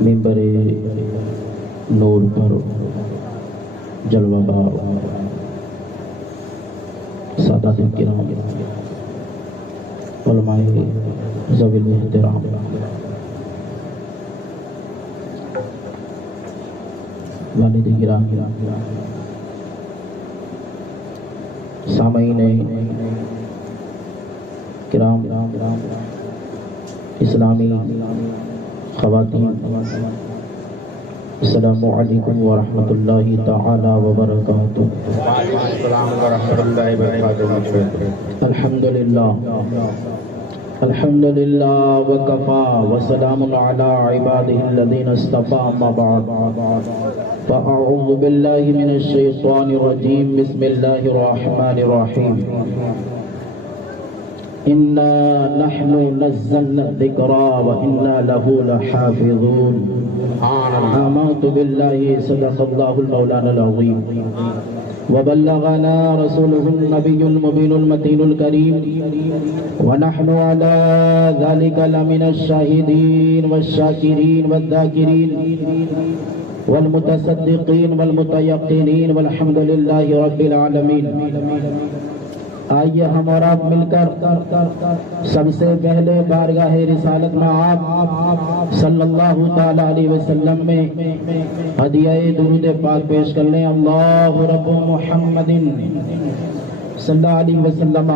ممبر نور پر جلوہ بار سادات کرام، علماء ذوی الاحترام، والد گرامی، سامعین کرام، اسلامی خواتین، السلام علیکم ورحمۃ اللہ تعالی وبرکاتہ۔ وعلیکم السلام ورحمۃ اللہ وبرکاتہ۔ الحمد للہ وکفا وسلام علی عبادہ الذین اصطفى، اما بعد فاعوذ باللہ من الشیطان الرجیم، بسم اللہ الرحمن الرحیم۔ انا نحن نزلنا الذکر وانا له لحافظون۔ آمنت باللہ، صدق اللہ المولانا العظیم، وبلغنا رسوله النبي المبين المتين الكريم، ونحن على ذلك لمن الشاهدين والشاكرين والذاكرين والمتصدقين والمتيقنين، والحمد لله رب العالمين۔ آئیے ہم اور آپ مل کر سب سے پہلے بارگاہ رسالت میں آپ صلی اللہ تعالی علیہ وسلم میں ہدیہ درود پاک پیش کر لیں۔ اللہ رب محمد صلی اللہ علیہ وسلم،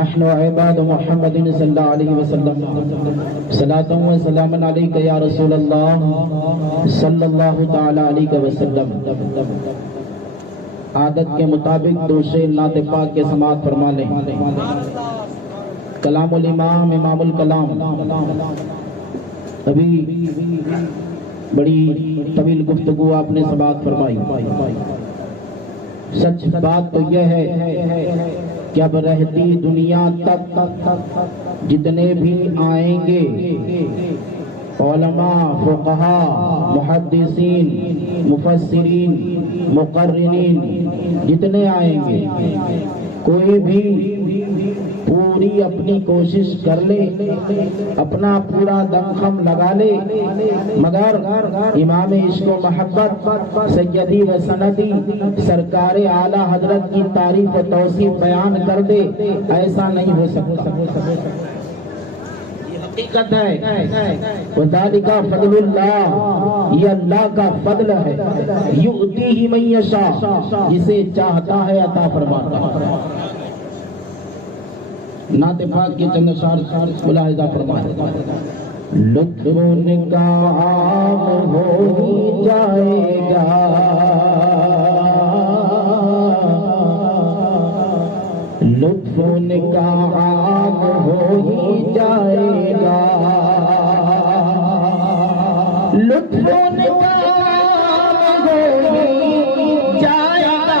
نحن عباد محمد صلی اللہ علیہ وسلم، صلاۃ و سلام علیک یا رسول اللہ صلی اللہ تعالی علیہ وسلم۔ عادت کے مطابق دوسرے نعت پاک کے سماعت فرما لیں۔ کلام الامام، امام الکلام، ابھی بڑی طویل گفتگو آپ نے سماعت فرمائی۔ سچ بات تو یہ ہے کہ اب رہتی دنیا تک جتنے بھی آئیں گے علماء، فقہاء، محدثین، مفسرین، مقررین، جتنے آئیں گے، کوئی بھی پوری اپنی کوشش کر لے، اپنا پورا دم خم لگا لے، مگر امام عشق و محبت سیدی و سندی سرکار اعلیٰ حضرت کی تعریف و توصیف بیان کر دے، ایسا نہیں ہو سکتا۔ حقیقت ہے وَذَلِكَ فَضْلُ اللَّهِ، یہ اللہ کا فضل ہے، یؤتیہ من یشاء، جسے چاہتا ہے عطا فرماتا ہے۔ نعت پاک کے چند اشعار ملاحظہ فرمائیں۔ لطف نگاہ ہو ہی جائے گا، لطف نگاہ ہو ہی جائے گا، لطف نگاہ ہو ہی جائے گا،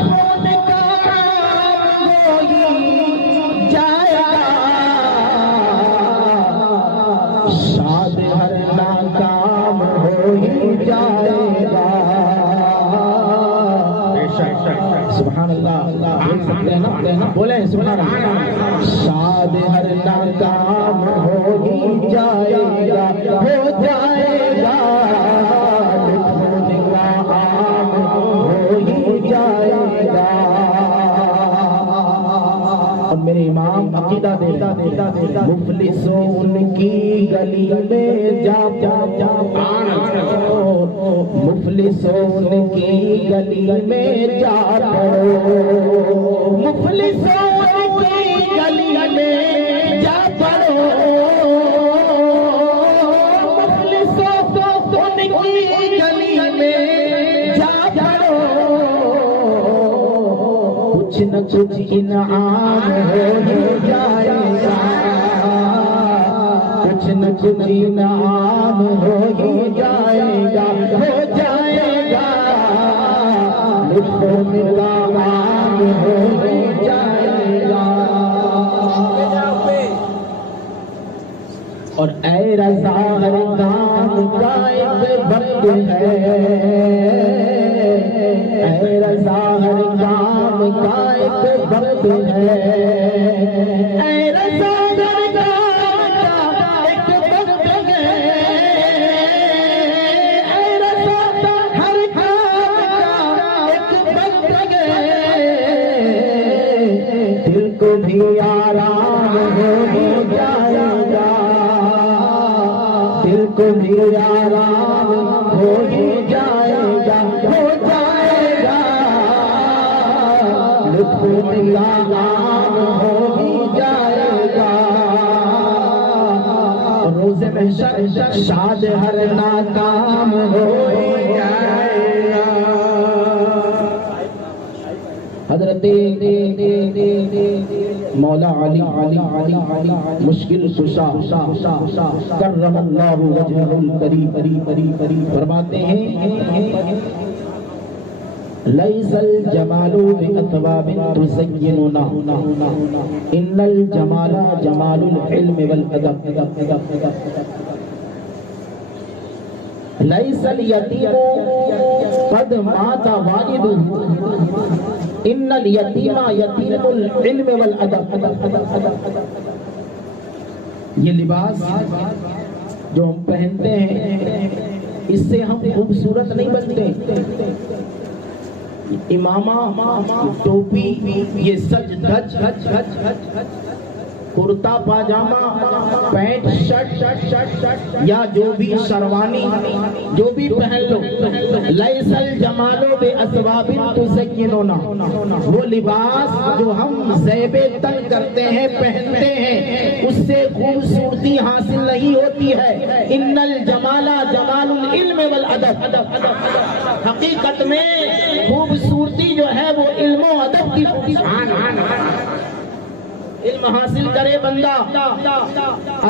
لطف نگاہ ہو ہی جائے گا، شاد ہر ناکام ہو ہی جائے گا۔ سبحان اللہ، بولیں سبحان اللہ۔ شاد ہر ناکام ہو ہی جائے گا، ہو جائے گا، لطف نگاہ ہو ہی جائے گا۔ اب میرے امام عقیدہ دیتا مفلسوں ان کی گلی میں جا جا جا، مفلسوں ان کی گلی میں جا پڑو، مفلسوں ان کی گلی میں جا پڑو، مفلسوں ان کی گلی میں جا پڑو، کچھ نہ کچھ انعام ہو ہی جائے گا، کچھ نہ کچھ انعام ہو ہی جائے گا، ہو جائے گا، لطف نگاہ ہو ہی جائے گا۔ اور اے رضا ہر کام کا ایک وقت ہے، اے رضا ہر کام کا ایک وقت ہے، اے رضا ہر کام کا کو بھی آرام ہو ہی جائے گا، ہو جائے گا، لطف ملا عام ہو ہی جائے گا، روز محشر شاد ہر ناکام ہو ہی جائے گا۔ حضرت مولا علی مشکل کشا کرم اللہ وجہہ الکریم فرماتے ہیں لیس الجمال بأثواب تزیننا ان الجمال جمال العلم والادب، لیس الیتیم قد مات والدہ ان الیتیم یتیم العلم والادب۔ یہ لباس جو ہم پہنتے ہیں اس سے ہم خوبصورت نہیں بنتے، امامہ، ٹوپی، یہ سج دھج کرتا پاجامہ، پینٹ شرٹ یا جو بھی شروانی جو بھی پہن لو، لیس الجمال بأثواب تزیننا، وہ لباس جو ہم زیب تن کرتے ہیں پہنتے ہیں اس سے خوبصورتی حاصل نہیں ہوتی ہے، ان الجمال جمال العلم والادب، حقیقت میں خوبصورتی جو ہے وہ علم و ادب کی علم حاصل کرے بندہ،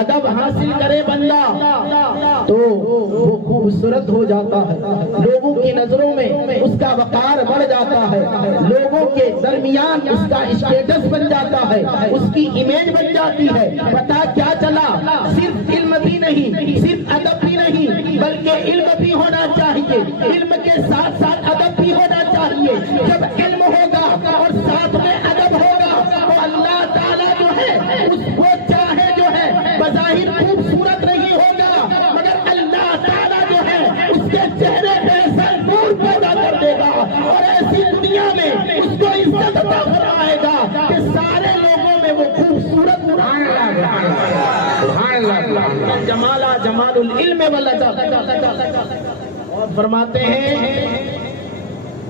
ادب حاصل کرے بندہ تو وہ خوبصورت ہو جاتا ہے، لوگوں کی نظروں میں اس کا وقار بڑھ جاتا ہے، لوگوں کے درمیان اس کا اسٹیٹس بن جاتا ہے، اس کی امیج بن جاتی ہے۔ پتہ کیا چلا؟ صرف علم بھی نہیں، صرف ادب بھی نہیں، بلکہ علم بھی ہونا چاہیے، علم کے ساتھ ساتھ ادب بھی ہونا چاہیے۔ جب علم ہوگا اور ساتھ میں ادب ہوگا تو اللہ تعالیٰ اس کو چاہے جو ہے بظاہر خوبصورت نہیں ہوگا، مگر اللہ تعالیٰ جو ہے اس کے چہرے پہ ایسا نور پیدا کر دے گا اور ایسی دنیا میں اس کو عزت عطا فرمائے گا کہ سارے لوگوں میں وہ خوبصورت جمال جمال العلم والادب۔ اور فرماتے ہیں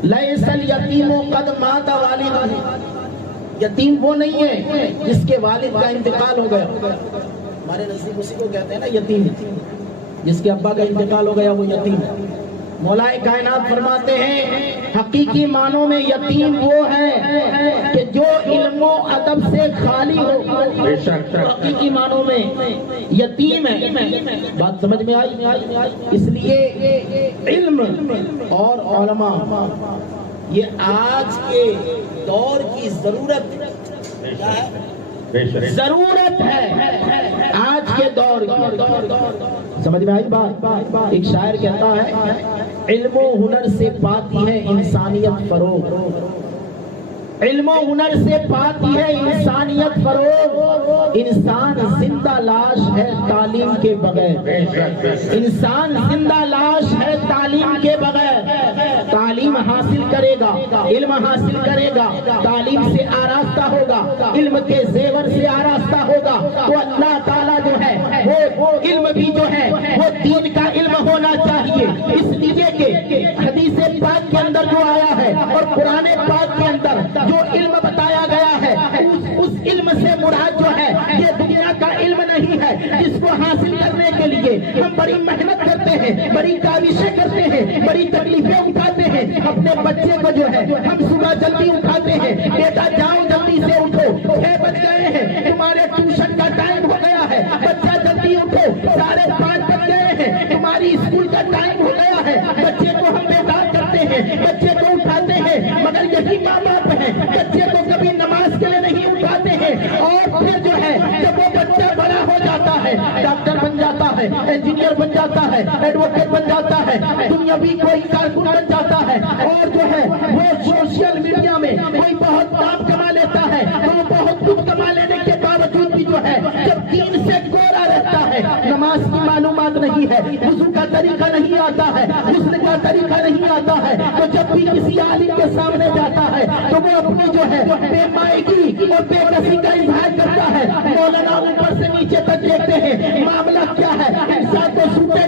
لیس الیتیم قد مات والدہ، یتیم وہ نہیں ہے جس کے والد کا انتقال ہو گیا، ہمارے نزدیک اسی کو کہتے ہیں نا یتیم، جس کے ابا کا انتقال ہو گیا وہ یتیم۔ مولا کائنات فرماتے ہیں حقیقی معنوں میں یتیم وہ ہے کہ جو علم و ادب سے خالی ہو، حقیقی معنوں میں یتیم ہے۔ بات سمجھ میں آئی؟ اس لیے علم اور علماء یہ آج کے دور کی ضرورت ہے، آج کے دور کی۔ سمجھ میں آئی بات؟ ایک شاعر کہتا ہے علم و ہنر سے پاتی ہے انسانیت فروغ، علم و ہنر سے پاتی ہے انسانیت فروغ، انسان زندہ لاش ہے تعلیم کے بغیر، انسان زندہ لاش ہے تعلیم کے بغیر۔ تعلیم حاصل کرے گا، علم حاصل کرے گا، تعلیم سے آراستہ ہوگا، علم کے زیور سے آراستہ ہوگا تو اللہ تعالیٰ جو ہے وہ علم بھی جو ہے وہ دین کا علم ہونا چاہیے۔ اس لیے کہ حدیث پاک کے اندر جو آیا ہے اور قرآن پاک کے اندر جو علم بتایا گیا ہے اس علم سے مراد جو ہے یہ دنیا کا علم نہیں ہے جس کو حاصل کرنے کے لیے ہم بڑی محنت کرتے ہیں، بڑی کاوشیں کرتے ہیں، بڑی تکلیفیں اٹھاتے ہیں۔ اپنے بچے کو جو ہے ہم صبح جلدی اٹھاتے ہیں، بیٹا جاؤ جلدی سے اٹھو، 6 بج گئے ہیں، تمہارے ٹیوشن کا ٹائم ہو گیا ہے، بچہ جلدی اٹھو، 5:30 بج گئے ہیں، تمہاری اسکول کا ٹائم ہو گیا ہے۔ بچے کو ہم بیدار کرتے ہیں، بچے کو اٹھاتے ہیں، مگر یہی ماں باپ ہیں بچے کو کبھی نماز کے لیے نہیں اٹھاتے ہیں، اور پھر جو ہے جب وہ بچہ بڑا ہو جاتا ہے، ڈاکٹر بن جاتا ہے، انجینئر بن جاتا ہے، ایڈوکیٹ بن جاتا ہے، دنیاوی کوئی کارکن بن جاتا ہے، اور جو ہے وہ سوشل میڈیا میں کوئی بہت نام کما لیتا ہے، وہ بہت کچھ کما لینے کے باوجود بھی جو ہے جب دین سے گورا رہتا ہے، نماز کی معلومات نہیں ہے، وضو کا طریقہ نہیں آتا ہے، غسل کا طریقہ نہیں آتا ہے، تو جب بھی کسی عالم کے سامنے جاتا ہے تو وہ اپنی جو ہے بے مائگی اور بے کسی کا اظہار کرتا ہے۔ مولانا اوپر سے نیچے تک دیکھتے ہیں معاملہ کیا ہے، انسان کو سوٹے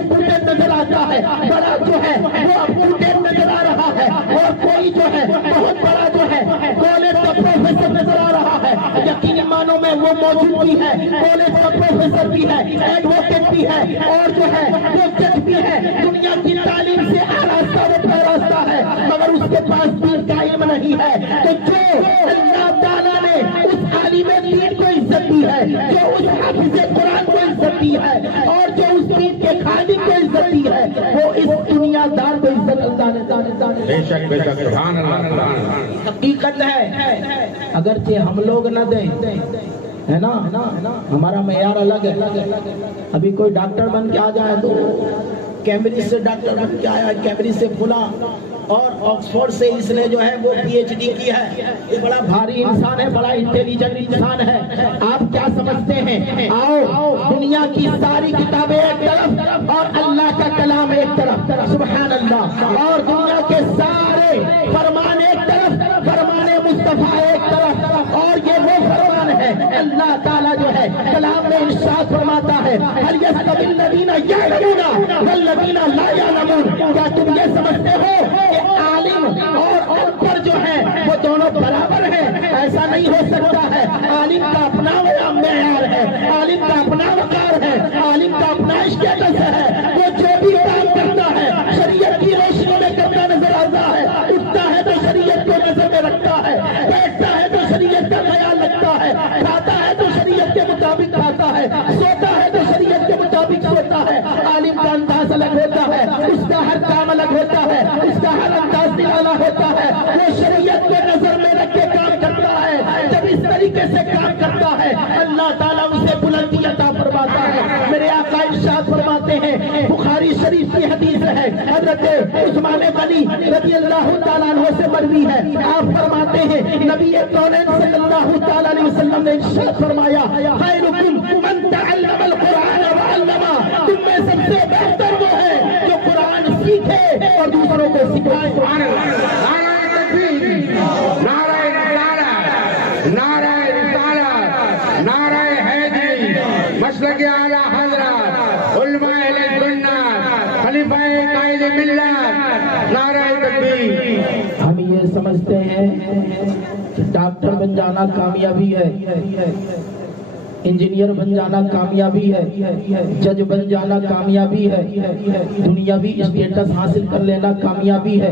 بڑا جو ہے وہ اپوٹیٹ نظر آ رہا ہے، اور کوئی جو ہے بہت بڑا جو ہے کالج کا پروفیسر نظر آ رہا ہے، یقینی معنوں میں وہ موجود بھی ہے، کالج کا پروفیسر بھی ہے، ایڈوکیٹ بھی ہے، اور جو ہے وہ جج بھی ہے، دنیا کی تعلیم سے آراستہ و پیراستہ ہے، مگر اس کے پاس دین کا علم نہیں ہے۔ تو جو اللہ تعالیٰ نے اس عالم دین کو عزت دی ہے، جو اس حافظ قرآن کو عزت دی ہے، اور جو اس دین کے خادم کو عزت دی ہے، وہ اس دنیا دار کو عزت اللہ نے بے شک سبحان اللہ، حقیقت ہے۔ اگرچہ ہم لوگ نہ دیں، ہے نا، ہمارا معیار الگ ہے۔ ابھی کوئی ڈاکٹر بن کے آ جائے تو کیمبرج سے ڈاکٹر بن کے آیا، کیمبرج سے کھلا، اور آکسفورڈ سے اس نے جو ہے وہ پی ایچ ڈی کی ہے، یہ بڑا بھاری انسان ہے، بڑا انٹیلیجنٹ انسان ہے۔ آپ کیا سمجھتے ہیں؟ آؤ دنیا کی ساری کتابیں ایک طرف اور اللہ کا کلام ایک طرف، سبحان اللہ، اور دنیا کے سارے فرمان ایک طرف، فرمان مصطفیٰ ایک طرف، اور یہ وہ فرمان ہے اللہ تعالیٰ جو ہے کلام میں ارشاد فرماتا ہے، هل يستوي الذين يعلمون والذين لا يعلمون۔ کیا تم یہ سمجھتے ہو کہ عالم اور ان پر جو ہے وہ دونوں برابر ہیں؟ ایسا نہیں ہو سکتا ہے۔ عالم کا اپنا معیار ہے، عالم کا اپنا وقار ہے، عالم کا اپنا اسٹیٹس ہے، وہ جو بھی کام کرتا ہے شریعت کی روشنی میں کرتا نظر آتا ہے، اٹھتا ہے تو شریعت کو نظر میں رکھتا ہے، بیٹھتا ہے تو شریعت کا خیال رکھتا ہے، کھاتا ہے تو شریعت کے مطابق کھاتا ہے، سوتا ہے تو شریعت کے مطابق سوتا ہے۔ عالم کا انداز الگ ہوتا ہے، اس کا ہر کام الگ ہوتا ہے، اس کا ہر انداز نرالا ہوتا ہے، وہ شریعت کو نظر میں رکھ کے کام کرتا ہے۔ جب اس طریقے سے کام کرتا ہے اللہ تعالیٰ اسے بلندی عطا فرماتا ہے۔ میرے آقا ارشاد فرماتے ہیں، بخاری شریف کی حدیث ہے، حضرت عثمان غنی رضی اللہ تعالیٰ عنہ سے مروی ہے، آپ فرماتے ہیں نبی کونین صلی اللہ تعالیٰ علیہ وسلم نے ارشاد فرمایا، خیرکم من تعلم القرآن وعلمہ، تم میں سب سے بہتر وہ ہے جو قرآن سیکھے اور دوسروں کو سکھائے۔ نعرہ رسالت، نعرہ رسالت، نعرہ حیدری، مسلک اعلیٰ حضرت، علماء اہل سنت، خلیفہ قائد ملت، نعرہ تکبیر۔ ہم یہ سمجھتے ہیں کہ ڈاکٹر بن جانا کامیابی ہے، انجینئر بن جانا کامیابی ہے، جج بن جانا کامیابی ہے، دنیاوی اسٹیٹس حاصل کر لینا کامیابی ہے۔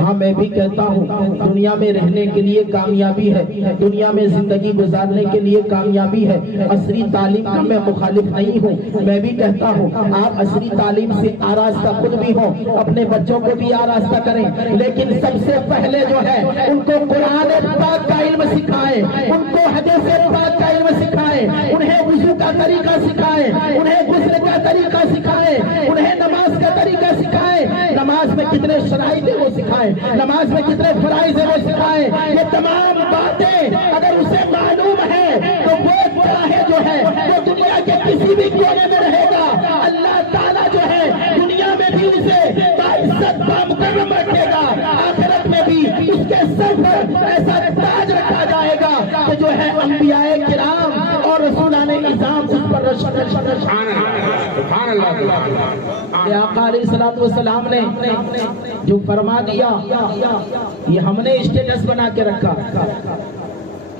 ہاں میں بھی کہتا ہوں دنیا میں رہنے کے لیے کامیابی ہے، دنیا میں زندگی گزارنے کے لیے کامیابی ہے۔ عصری تعلیم کا میں مخالف نہیں ہوں، میں بھی کہتا ہوں آپ عصری تعلیم سے آراستہ خود بھی ہوں، اپنے بچوں کو بھی آراستہ کریں، لیکن سب سے پہلے جو ہے ان کو قرآن پاک کا علم سکھائیں، ان کو حدیث پاک کا علم سکھائیں، انہیں وضو کا طریقہ سکھائیں، انہیں غسل کا طریقہ سکھائیں، انہیں نماز کا طریقہ سکھائیں، نماز میں کتنے شرائط ہیں وہ سکھائیں، نماز میں کتنے فرائض ہیں وہ سکھائیں۔ یہ تمام باتیں اگر اسے معلوم ہے تو وہ چاہے جو ہے وہ دنیا کے کسی بھی کونے میں رہے گا، اللہ تعالیٰ جو ہے دنیا میں بھی اسے باعزت بامکرم رکھے گا، آخرت میں بھی اس کے سر پر ایسا تاج رکھا جائے گا کہ جو ہے انبیاء کرام اور رسولان نظام اس پر آقا علیہ الصلوۃ والسلام نے جو فرما دیا یہ ہم نے اسٹیٹس بنا کے رکھا،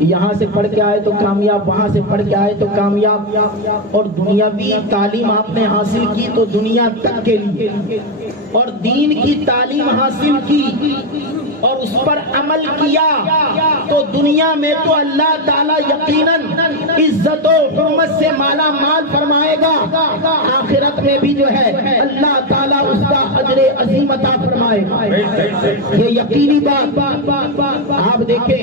یہاں سے پڑھ کے آئے تو کامیاب، وہاں سے پڑھ کے آئے تو کامیاب، اور دنیاوی تعلیم آپ نے حاصل کی تو دنیا تک کے لیے، اور دین کی تعلیم حاصل کی اور اس پر عمل کیا تو دنیا میں تو اللہ تعالیٰ یقیناً عزت و حرمت سے مالا مال فرمائے گا، آخرت میں بھی جو ہے اللہ تعالیٰ اس کا اجر عظیم عطا فرمائے گا۔ یہ یقینی بات آپ دیکھیں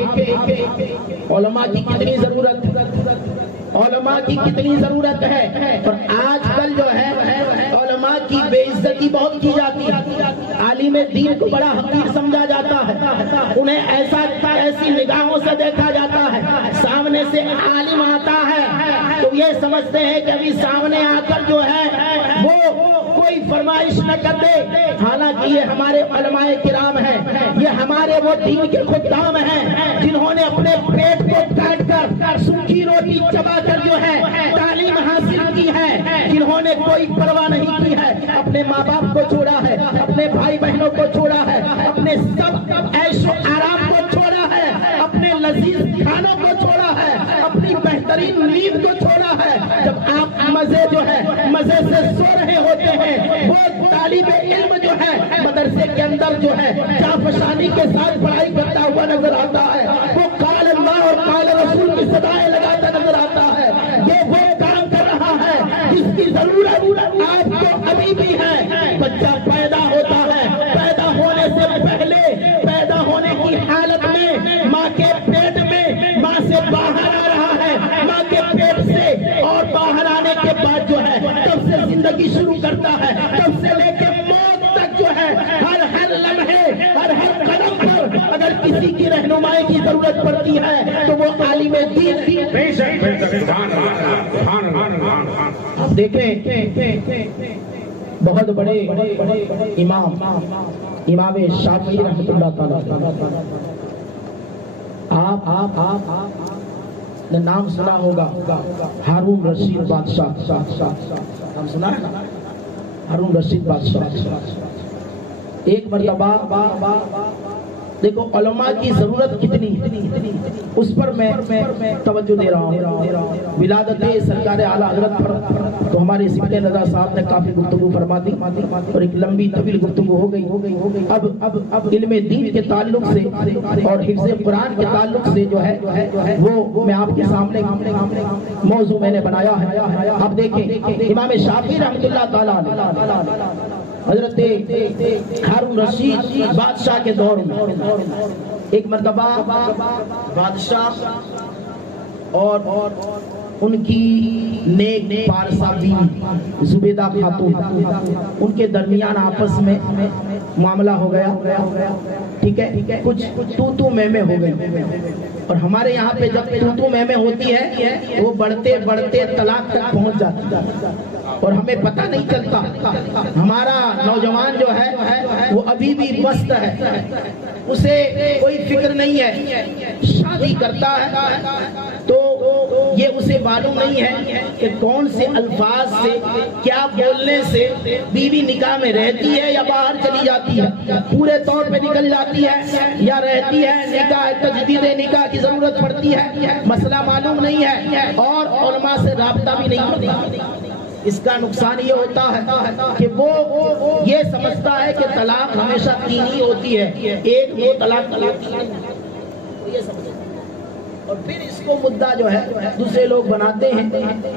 علماء کی کتنی ضرورت ہے، علماء کی کتنی ضرورت ہے، اور آج کل جو ہے علماء کی بے عزتی بہت کی جاتی ہے، عالم دین کو بڑا حقیر سمجھا جاتا ہے، انہیں ایسی نگاہوں سے دیکھا جاتا ہے، سامنے سے عالم آتا ہے تو یہ سمجھتے ہیں کہ ابھی سامنے آ کر جو ہے وہ کوئی فرمائش نہ کر دے، حالانکہ یہ ہمارے علماء کرام ہیں، یہ ہمارے وہ دین کے خدام ہیں جنہوں نے اپنے پیٹ کو کاٹ کر سوکھی روٹی چبا کر جو ہے تعلیم حاصل کی ہے، جنہوں نے کوئی پرواہ نہیں کی ہے، اپنے ماں باپ کو چھوڑا ہے، اپنے سب عیش و آرام کو چھوڑا ہے، اپنے لذیذ کھانوں کو چھوڑا ہے، اپنی بہترین نیند کو چھوڑا ہے. جب آپ مزے جو ہے مزے سے سو رہے ہوتے ہیں، وہ طالب علم جو ہے مدرسے کے اندر جو ہے جافشانی کے ساتھ پڑھائی کرتا ہوا نظر آتا ہے، وہ قال اللہ اور قال رسول کی صدائیں لگاتا نظر آتا ہے. یہ وہ کام کر رہا ہے جس کی ضرورت آپ کو ابھی بھی ہے. بچہ پیدا ہوتا ہے، پیدا ہونے سے پہلے، پیدا ہونے کی حالت میں ماں کے پیٹ میں ماں سے باہر آ رہا ہے، ماں کے پیٹ سے اور باہر آنے کے بعد جو ہے تب سے زندگی شروع کرتا ہے. تب سے لے کے موت تک جو ہے ہر لمحے ہر قدم پر اگر کسی کی رہنمائی کی ضرورت پڑتی ہے تو وہ عالم دین کی. آپ دیکھیں بہت بڑے امام شافعی رحمۃ اللہ تعالی، آپ نے نام سنا ہوگا ہارون رشید بادشاہ. نام سنا ہے نا؟ ہارون رشید بادشاہ. ایک مرتبہ دیکھو علماء کی ضرورت کتنی اس پر میں توجہ دے رہا ہوں. ولادت سرکار اعلیٰ حضرت پر تو ہمارے سبق رضا صاحب نے کافی گفتگو فرما دی اور ایک لمبی طویل گفتگو ہو گئی. اب علم دین کے تعلق سے اور حفظ قرآن کے تعلق سے جو ہے وہ میں آپ کے سامنے موضوع میں نے بنایا ہے. آپ دیکھیں امام شافعی رحمۃ اللہ تعالیٰ حضرت ہارون رشید بادشاہ کے دور میں ایک مرتبہ بادشاہ اور ان کی نیک پارسا بیوی زبیدہ خاتون، ان کے درمیان آپس میں معاملہ ہو گیا. ٹھیک ہے، کچھ تو میں ہو گئی. اور ہمارے یہاں پہ جب تو میں ہوتی ہے وہ بڑھتے بڑھتے طلاق تک پہنچ جاتی ہے اور ہمیں پتہ نہیں چلتا. ہمارا نوجوان جو ہے وہ ابھی بھی مست ہے، اسے کوئی فکر نہیں ہے، شادی کرتا ہے تو یہ اسے معلوم نہیں ہے کہ کون سے الفاظ سے کیا بولنے سے بیوی نکاح میں رہتی ہے یا باہر چلی جاتی ہے، پورے طور پہ نکل جاتی ہے یا رہتی ہے. نکاح تجدید نکاح کی ضرورت پڑتی ہے، مسئلہ معلوم نہیں ہے اور علماء سے رابطہ بھی نہیں کرتا. اس کا نقصان یہ ہوتا ہے کہ وہ یہ سمجھتا ہے کہ طلاق ہمیشہ تین ہی ہوتی ہے، ایک دو طلاق یہ سمجھتا ہے. اور پھر اس کو مدعا جو ہے دوسرے لوگ بناتے ہیں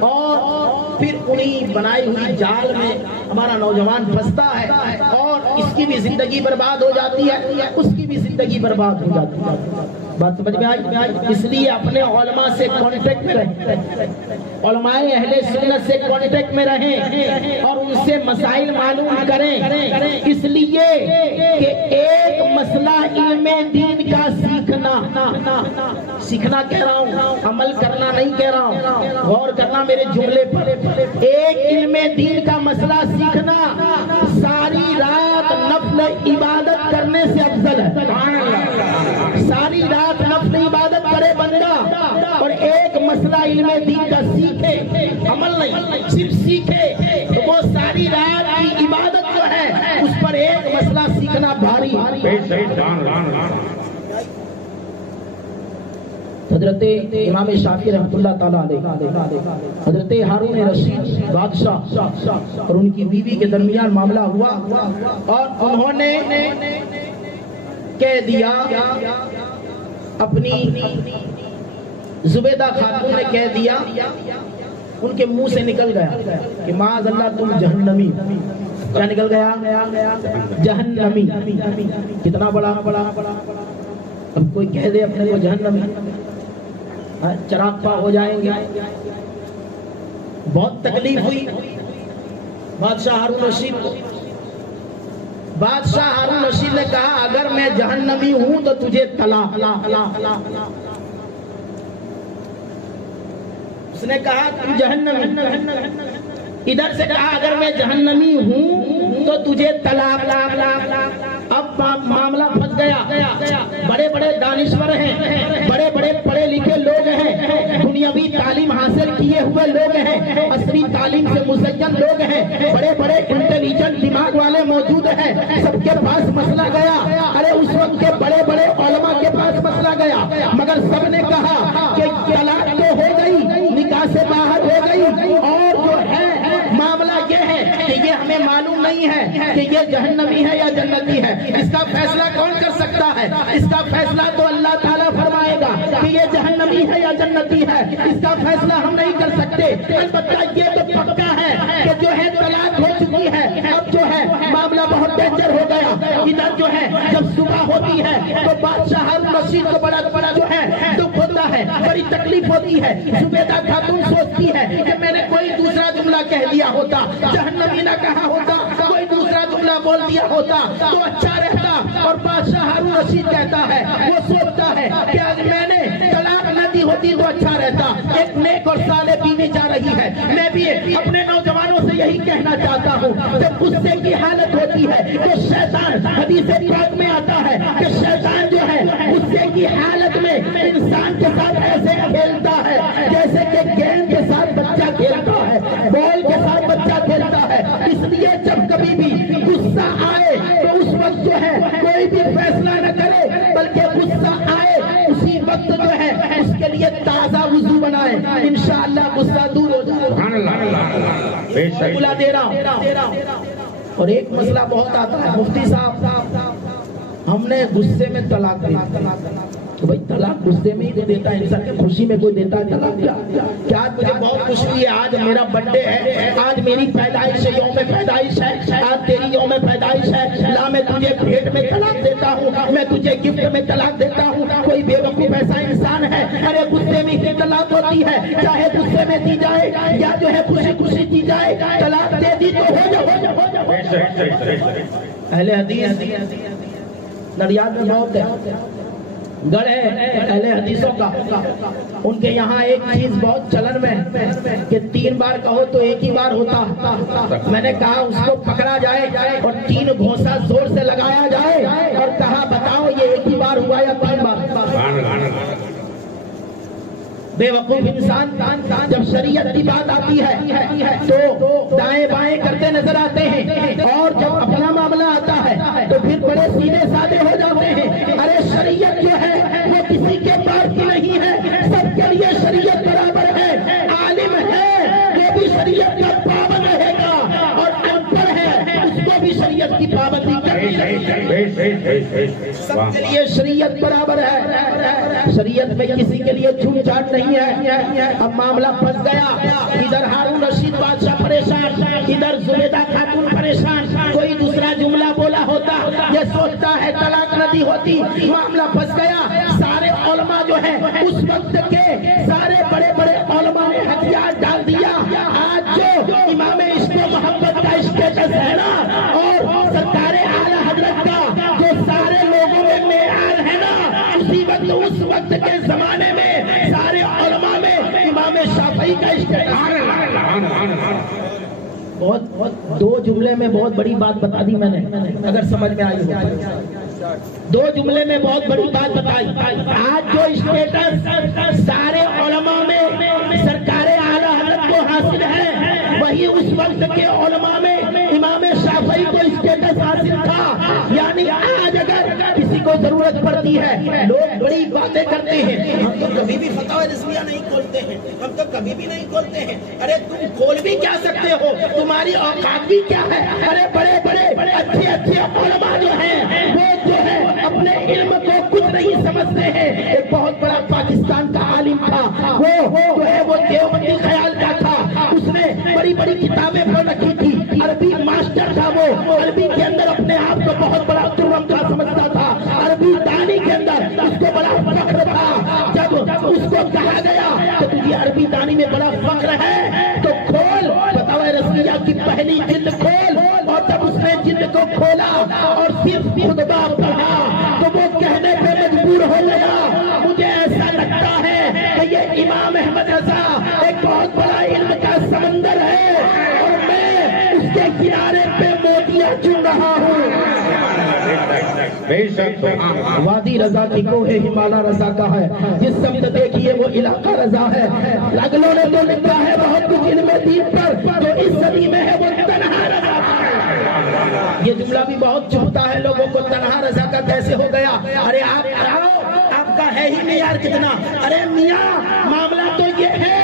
اور پھر انہی بنائی ہوئی جال میں ہمارا نوجوان پھنستا ہے اور اس کی بھی زندگی برباد ہو جاتی ہے، اس کی بھی زندگی برباد ہو جاتی ہے. بات سمجھ میں آئی؟ اس لیے اپنے علماء سے کانٹیکٹ میں رہیں، علماء اہل سنت سے کانٹیکٹ میں رہیں اور ان سے مسائل معلوم کریں. اس لیے کہ ایک مسئلہ علم دین کا سیکھنا کہہ رہا ہوں، عمل کرنا نہیں کہہ رہا ہوں، غور کرنا میرے جملے پر. ایک علم دین کا مسئلہ سیکھنا ساری رات نفل عبادت کرنے سے افضل ہے. ساری رات نفل عبادت کرے بندہ اور ایک مسئلہ علم دین کا سیکھے، عمل نہیں صرف سیکھے، تو وہ ساری رات کی عبادت جو ہے اس پر ایک مسئلہ سیکھنا بھاری. حضرت امام شافعی رحمۃ اللہ تعالیٰ علیہ، حضرت ہارون رشید بادشاہ اور ان کی بیوی کے درمیان معاملہ ہوا اور انہوں نے کہہ دیا، اپنی زبیدہ خاتون نے کہہ دیا، ان کے منہ سے نکل گیا کہ معاذ اللہ تم جہنمی. کیا نکل گیا؟ جہنمی. کتنا بڑا. اب کوئی کہہ دے اپنے کو جہنمی، چراغ پا ہو جائیں گے. بہت تکلیف ہوئی بادشاہ ہارون رشید کو. بادشاہ ہارون رشید نے کہا اگر میں جہنمی ہوں تو تجھے طلاق. اس نے کہا تم جہنمی، ادھر سے کہا اگر میں جہنمی ہوں تو تجھے طلاق. اب معاملہ پھنس گیا. بڑے بڑے دانشور ہیں, بڑے بڑے پڑھے لکھے لوگ ہیں, دنیاوی تعلیم حاصل کیے ہوئے لوگ ہیں, عصری تعلیم سے مزین لوگ ہیں, بڑے بڑے انٹیلیجنٹ دماغ والے موجود ہیں, سب کے پاس مسئلہ گیا. ارے اس وقت کے بڑے بڑے علماء کے پاس مسئلہ گیا, مگر سب نے کہا کہ طلاق تو ہو گئی, نکاح سے باہر ہو گئی, اور جو ہے معاملہ یہ ہے کہ یہ ہمیں معلوم نہیں ہے کہ یہ جہنمی ہے یا جنتی ہے. اس کا فیصلہ کون کر سکتا ہے؟ اس کا فیصلہ تو اللہ تعالیٰ فرمائے گا کہ یہ جہنمی ہے یا جنتی ہے. اس کا فیصلہ ہم نہیں کر سکتے. البتہ یہ تو پکا ہے کہ جو ہے طلاق ہو چکی ہے. اب جو ہے معاملہ بہت ڈینجر ہو گیا. ادھر جو ہے جب صبح ہوتی ہے تو بادشاہ ہارون رشید کو بڑا جو ہے دکھ ہوتا ہے, بڑی تکلیف ہوتی ہے. زبیدہ خاتون سوچتی ہے کہ میں نے کوئی دوسرا جملہ کہہ دیا ہوتا, جہنمی نہ کہا ہوتا, کوئی دوسرا جملہ بول دیا ہوتا تو اچھا رہتا. اور بادشاہ ہارون رشید کہتا ہے, وہ سوچتا ہے کہ اگر میں نے طلاق نہ دی ہوتی تو اچھا رہتا. ایک نیک اور صالح بیوی جا رہی ہے. میں بھی اپنے نوجوانوں سے یہی کہنا چاہتا ہوں, جب غصے کی حالت ہوتی ہے تو شیطان, حدیث پاک میں آتا ہے کہ شیطان جو ہے غصے کی حالت میں انسان کے ساتھ ایسے کھیلتا ہے جیسے کہ گیند کے ساتھ بچہ کھیلتا ہے, بال کے ساتھ بچہ کھیلتا ہے. اس لیے جب کبھی بھی غصہ آئے تو اس وقت جو ہے کوئی بھی فیصلہ نہ کرے, بلکہ غصہ آئے اسی وقت جو ہے اس کے لیے تازہ وضو بنائے, انشاءاللہ غصہ دور ہو جائے. بلا دے رہا ہوں. اور ایک مسئلہ بہت آتا ہے, مفتی صاحب ہم نے غصے میں طلاق دی. تو بھائی طلاق غصے میں ہی تو دیتا ہے انسان, کے خوشی میں کوئی دیتا ہے طلاق کیا؟ آج مجھے بہت خوشی ہے, آج میرا برتھ ڈے ہے, آج میری پیدائش ہے, یوم پیدائش ہے, آج تیری یوم پیدائش ہے, لا میں تجھے بھیٹ میں طلاق دیتا ہوں, میں تجھے گفٹ میں طلاق دیتا ہوں. کوئی بے وقوف ایسا انسان ہے, ارے غصے میں ہی طلاق ہوتی ہے, چاہے غصے میں دی جائے یا جو ہے خوشی خوشی دی جائے, طلاق دے دی تو ہو جا. اہل حدیث نریاد میں بہت ہے, گڑھ ہے اہل حدیثوں کا. ان کے یہاں ایک چیز بہت چلن میں کہ 3 بار کہو تو ایک ہی بار ہوتا. میں نے کہا اس کو پکڑا جائے اور 3 گھونسا زور سے لگایا جائے اور کہا بتاؤ یہ ایک ہی بار ہوا یا 3 بار؟ بے وقوف انسان جب شریعت کی بات آتی ہے تو دائیں بائیں کرتے نظر آتے ہیں, اور جب اپنا معاملہ آتا ہے تو پھر بڑے سیدھے سادے ہو جاتے ہیں. ارے شریعت جو ہے وہ کسی کے پاس کی نہیں ہے, سب کے لیے شریعت برابر ہے. عالم ہے وہ بھی شریعت کا پابند رہے گا, اور ان پڑھ ہے اس کو بھی شریعت کی پابندی کرنی ہے. سب کے لیے شریعت برابر ہے. شریعت میں کسی کے لیے چھوٹ چھاٹ نہیں ہے. اب معاملہ پھنس گیا, ادھر ہارون رشید بادشاہ پریشان, ادھر زبیدہ خاتون پریشان. کوئی دوسرا جملہ بولا ہوتا, یہ سوچتا ہے طلاق نہ دی ہوتی. معاملہ پھنس گیا. سارے علماء جو ہے اس وقت کے سارے بڑے بڑے علماء نے ہتھیار ڈال دیا. آج جو امام عشق و محبت کا اسٹیٹس ہے نا, اور سرکار اعلیٰ حضرت کا جو سارے لوگوں میں معیار ہے نا, اسی وقت اس وقت کے زمانے میں سارے علماء میں امام شافعی کا اسٹیٹس. بہت 2 جملے میں بہت بڑی بات بتا دی میں نے, اگر سمجھ میں آئی ہو. 2 جملے میں بہت بڑی بات بتائی. آج جو اسٹیٹس سارے علماء میں سرکار اعلیٰ حضرت کو حاصل ہے, وہی اس وقت کے علماء میں امام شافعی کو اسٹیٹس حاصل تھا. یعنی آج اگر کسی کو ضرورت پڑتی ہے, لوگ بڑی باتیں کرتے ہیں, ہم تو کبھی بھی فتویٰ رضویہ نہیں کھولتے ہیں, ہم تو کبھی بھی نہیں کھولتے ہیں. ارے تم کھول بھی کیا سکتے ہو, تمہاری اوقات بھی کیا ہے. ارے بڑے بڑے اچھے علماء جو ہیں وہ جو ہے اپنے علم کو کچھ نہیں سمجھتے ہیں. ایک بہت بڑا پاکستان کا عالم تھا, وہ جو ہے وہ دیوبندی خیال کا تھا. اس نے بڑی بڑی کتابیں پڑھ رکھی تھی, عربی ماسٹر تھا. وہ عربی کے اندر اپنے آپ کو بہت بڑا ترم کا سمجھتا تھا. عربی دانی کے اندر اس کو بڑا فخر تھا. جب اس کو کہا گیا کہ تجھے عربی دانی میں بڑا فخر ہے تو کھول فتاوی رضویہ کی پہلی جلد کھول. اور جب اس نے جلد کو کھولا اور صرف خطبہ پڑھا تو وہ کہنے پہ مجبور ہو گیا, مجھے ایسا لگتا ہے کہ یہ امام احمد رضا ایک بہت بڑا علم کا سمندر ہے اور میں اس کے کنارے پہ موتیاں چن رہا ہوں. بے شک وادی رضا کی کوہ ہمالا رضا کا ہے، جس سمت دیکھیے وہ علاقہ رضا ہے۔ اگلوں نے تو لکھا ہے بہت کچھ علم دین پر، جو اس صدی میں ہے وہ تنہا رضا کا ہے۔ یہ جملہ بھی بہت چبھتا ہے لوگوں کو، تنہا رضا کا کیسے ہو گیا؟ ارے آپ آپ کا ہے ہی نہیں یار کتنا۔ ارے میاں معاملہ تو یہ ہے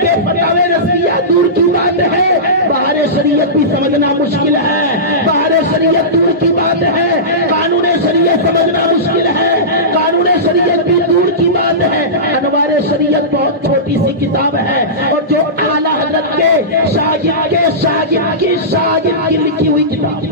کہ فتاوی رضویہ دور کی بات ہے، بہار شریعت بھی سمجھنا مشکل ہے، بہار شریعت دور کی بات ہے، قانون شریعت سمجھنا مشکل ہے، قانون شریعت بھی دور کی بات ہے۔ انوار شریعت بہت چھوٹی سی کتاب ہے، اور جو اعلیٰ حضرت کے شاگرد کے شاگرد کی شاگرد کی لکھی ہوئی کتاب،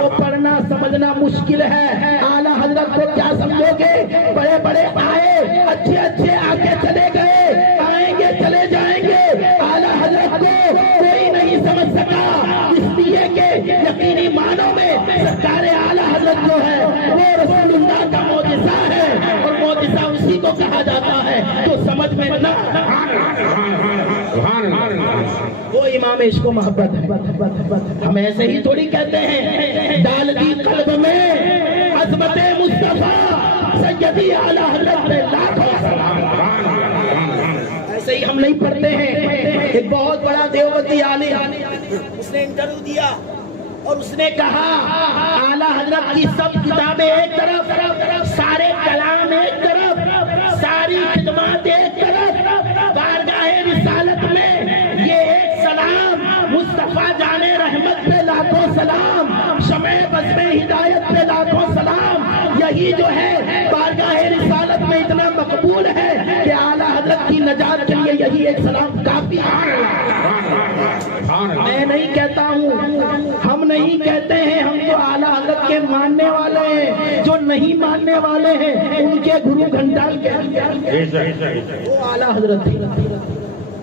وہ پڑھنا سمجھنا مشکل ہے۔ اعلیٰ حضرت کو کیا سمجھو گے؟ بڑے بڑے آئے، اچھے اچھے آگے چلے گئے، آئیں گے چلے جائیں گے، اعلیٰ حضرت کو کوئی نہیں سمجھ سکا، اس لیے کہ یقینی معنوں میں سرکار اعلیٰ حضرت جو ہے وہ رسول اللہ کا معجزہ ہے، اور معجزہ اسی کو کہا جاتا ہے تو سمجھ میں نہ وہ امام عشق و محبت ہے۔ ہم ایسے ہی تھوڑی کہتے ہیں ڈال دی قلب میں عظمت مصطفیٰ سیدی اعلیٰ حضرت پہ لاکھوں سلام۔ ایسے ہی ہم نہیں پڑھتے ہیں۔ ایک بہت بڑا دیوبندی عالم، اس نے انٹرویو دیا اور اس نے کہا اعلیٰ حضرت کی سب کتابیں ایک طرف، سارے کلام ایک طرف، ساری خدمات ایک طرف، بارگاہ رسالت میں یہ ایک سلام، مصطفیٰ جان رحمت پہ لاکھوں سلام، شمع بزم ہدایت پہ لاکھوں سلام، یہی جو ہے بارگاہ رسالت میں اتنا مقبول ہے کہ اعلیٰ حضرت کی نجات کے لیے یہی ایک سلام کافی ہے۔ میں نہیں کہتا ہوں، ہم نہیں کہتے ہیں، ہم تو اعلیٰ حضرت کے ماننے والے ہیں، جو نہیں ماننے والے ہیں ان کے گرو گھنٹال کے وہ اعلیٰ حضرت تھے۔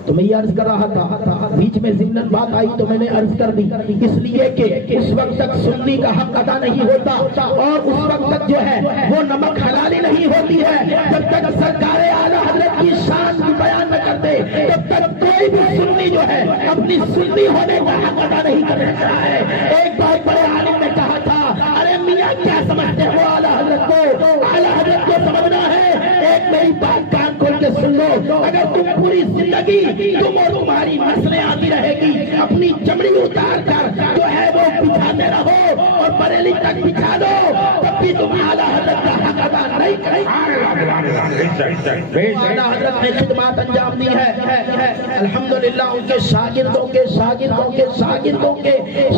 تو میں یہ عرض کر رہا تھا، بیچ میں ضمناً بات آئی تو میں نے عرض کر دی، اس لیے کہ اس وقت تک سنی کا حق ادا نہیں ہوتا، اور اس وقت تک جو ہے وہ نمک حلالی نہیں ہوتی ہے، جب تک سرکار اعلیٰ حضرت کی شان بیان نہ کرتے تب تک کوئی بھی سنی جو ہے اپنی سنی ہونے کا حق ادا نہیں کر رہا ہے۔ ایک بہت بڑے عالم نے کہا تھا، ارے میاں کیا سمجھتے ہو اعلیٰ حضرت کو؟ اعلیٰ حضرت کو سمجھنا ہے، ایک میری بات کان کھول کے سن لو، اگر تم پوری زندگی تم اور تمہاری نسلیں آتی رہے گی اپنی چمڑی اتار کر جو ہے وہ بچھاتے رہو اور بریلی تک بچھا دو، تب بھی تم اعلیٰ حضرت کا حق ادا نہیں کرے گی۔ اعلیٰ حضرت نے خدمات انجام دی ہے، الحمدللہ ان کے شاگردوں کے شاگردوں کے شاگردوں کے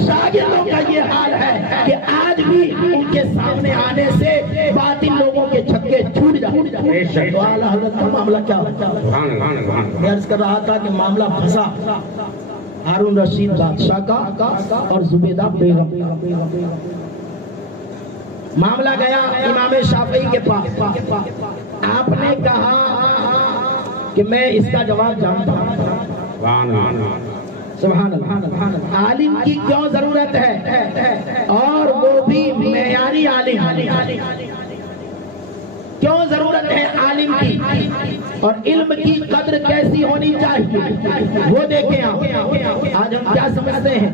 شاگردوں کا یہ حال ہے کہ آج بھی ان کے سامنے آنے سے باطل لوگوں کے چھکے چھوٹ جاتے۔ تو اعلیٰ حضرت کا معاملہ کیا ہوتا ہے؟ میں عرض کر رہا تھا کہ معاملہ پھنسا ہارون رشید بادشاہ کا اور زبیدہ بیگم۔ معاملہ گیا امام شافعی کے پاس، آپ نے کہا کہ میں اس کا جواب جانتا ہوں۔ سبحان اللہ، عالم کی کیوں ضرورت ہے، اور وہ بھی معیاری عالم، کیوں ضرورت ہے عالم کی، اور علم کی قدر کیسی ہونی چاہیے وہ دیکھیں آپ۔ آج ہم کیا سمجھتے ہیں،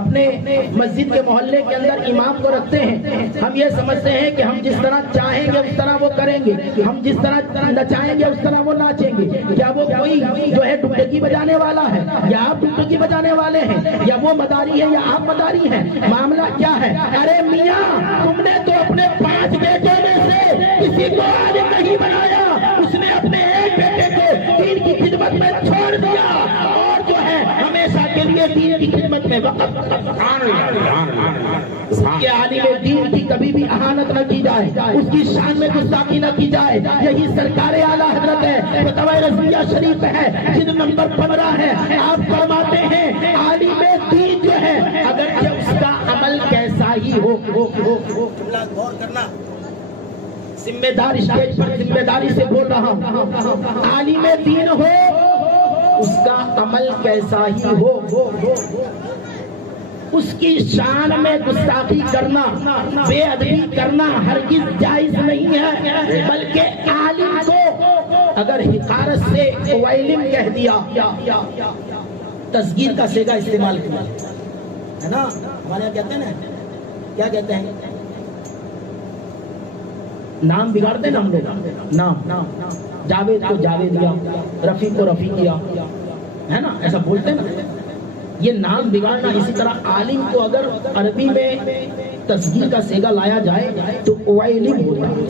اپنے مسجد کے محلے کے اندر امام کو رکھتے ہیں، ہم یہ سمجھتے ہیں کہ ہم جس طرح چاہیں گے اس طرح وہ کریں گے، ہم جس طرح نچائیں گے اس طرح وہ ناچیں گے۔ کیا وہ کوئی جو ہے ڈبکی بجانے والا ہے، یا آپ ڈبکی بجانے والے ہیں، یا وہ مداری ہے یا آپ مداری ہیں؟ معاملہ کیا ہے؟ ارے میاں تم نے تو اپنے 5 بیٹوں میں سے کسی کو عالم نہیں بنایا، اس نے اپنے ایک بیٹے کو دین کی خدمت میں چھوڑ دیا، اور جو ہے ہمیشہ کے لیے دین کی خدمت میں وقف۔ کہ عالم دین کی کبھی بھی اہانت نہ کی جائے، اس کی شان میں گستاخی نہ کی جائے، یہی سرکار اعلیٰ حضرت ہے، فتاوی رضویہ شریف ہے، جلد نمبر 15 ہے۔ آپ فرماتے ہیں عالم دین جو ہے اگرچہ اس کا عمل کیسا ہی ہو، غور کرنا، ذمہ دار اسٹیج پر ذمہ داری سے بول رہا ہوں، عالم دین ہو اس کا عمل کیسا ہی ہو، اس کی شان میں گستاخی کرنا، بے ادبی کرنا ہرگز جائز نہیں ہے، بلکہ عالم کو اگر حقارت سے ویلم کہہ دیا، تصغیر کا صیغہ استعمال کیا ہے نا، ہمارے یہاں کہتے ہیں نا، کیا کہتے ہیں؟ نام بگاڑتے نا ہم لوگ، نام جاوید کو جاویدیا، رفیق کو رفیقیا، ہے نا، ایسا بولتے نا، یہ نام بگاڑنا۔ اسی طرح عالم کو اگر عربی میں تصغیر کا صیغہ لایا جائے تو علم ہوتا ہے،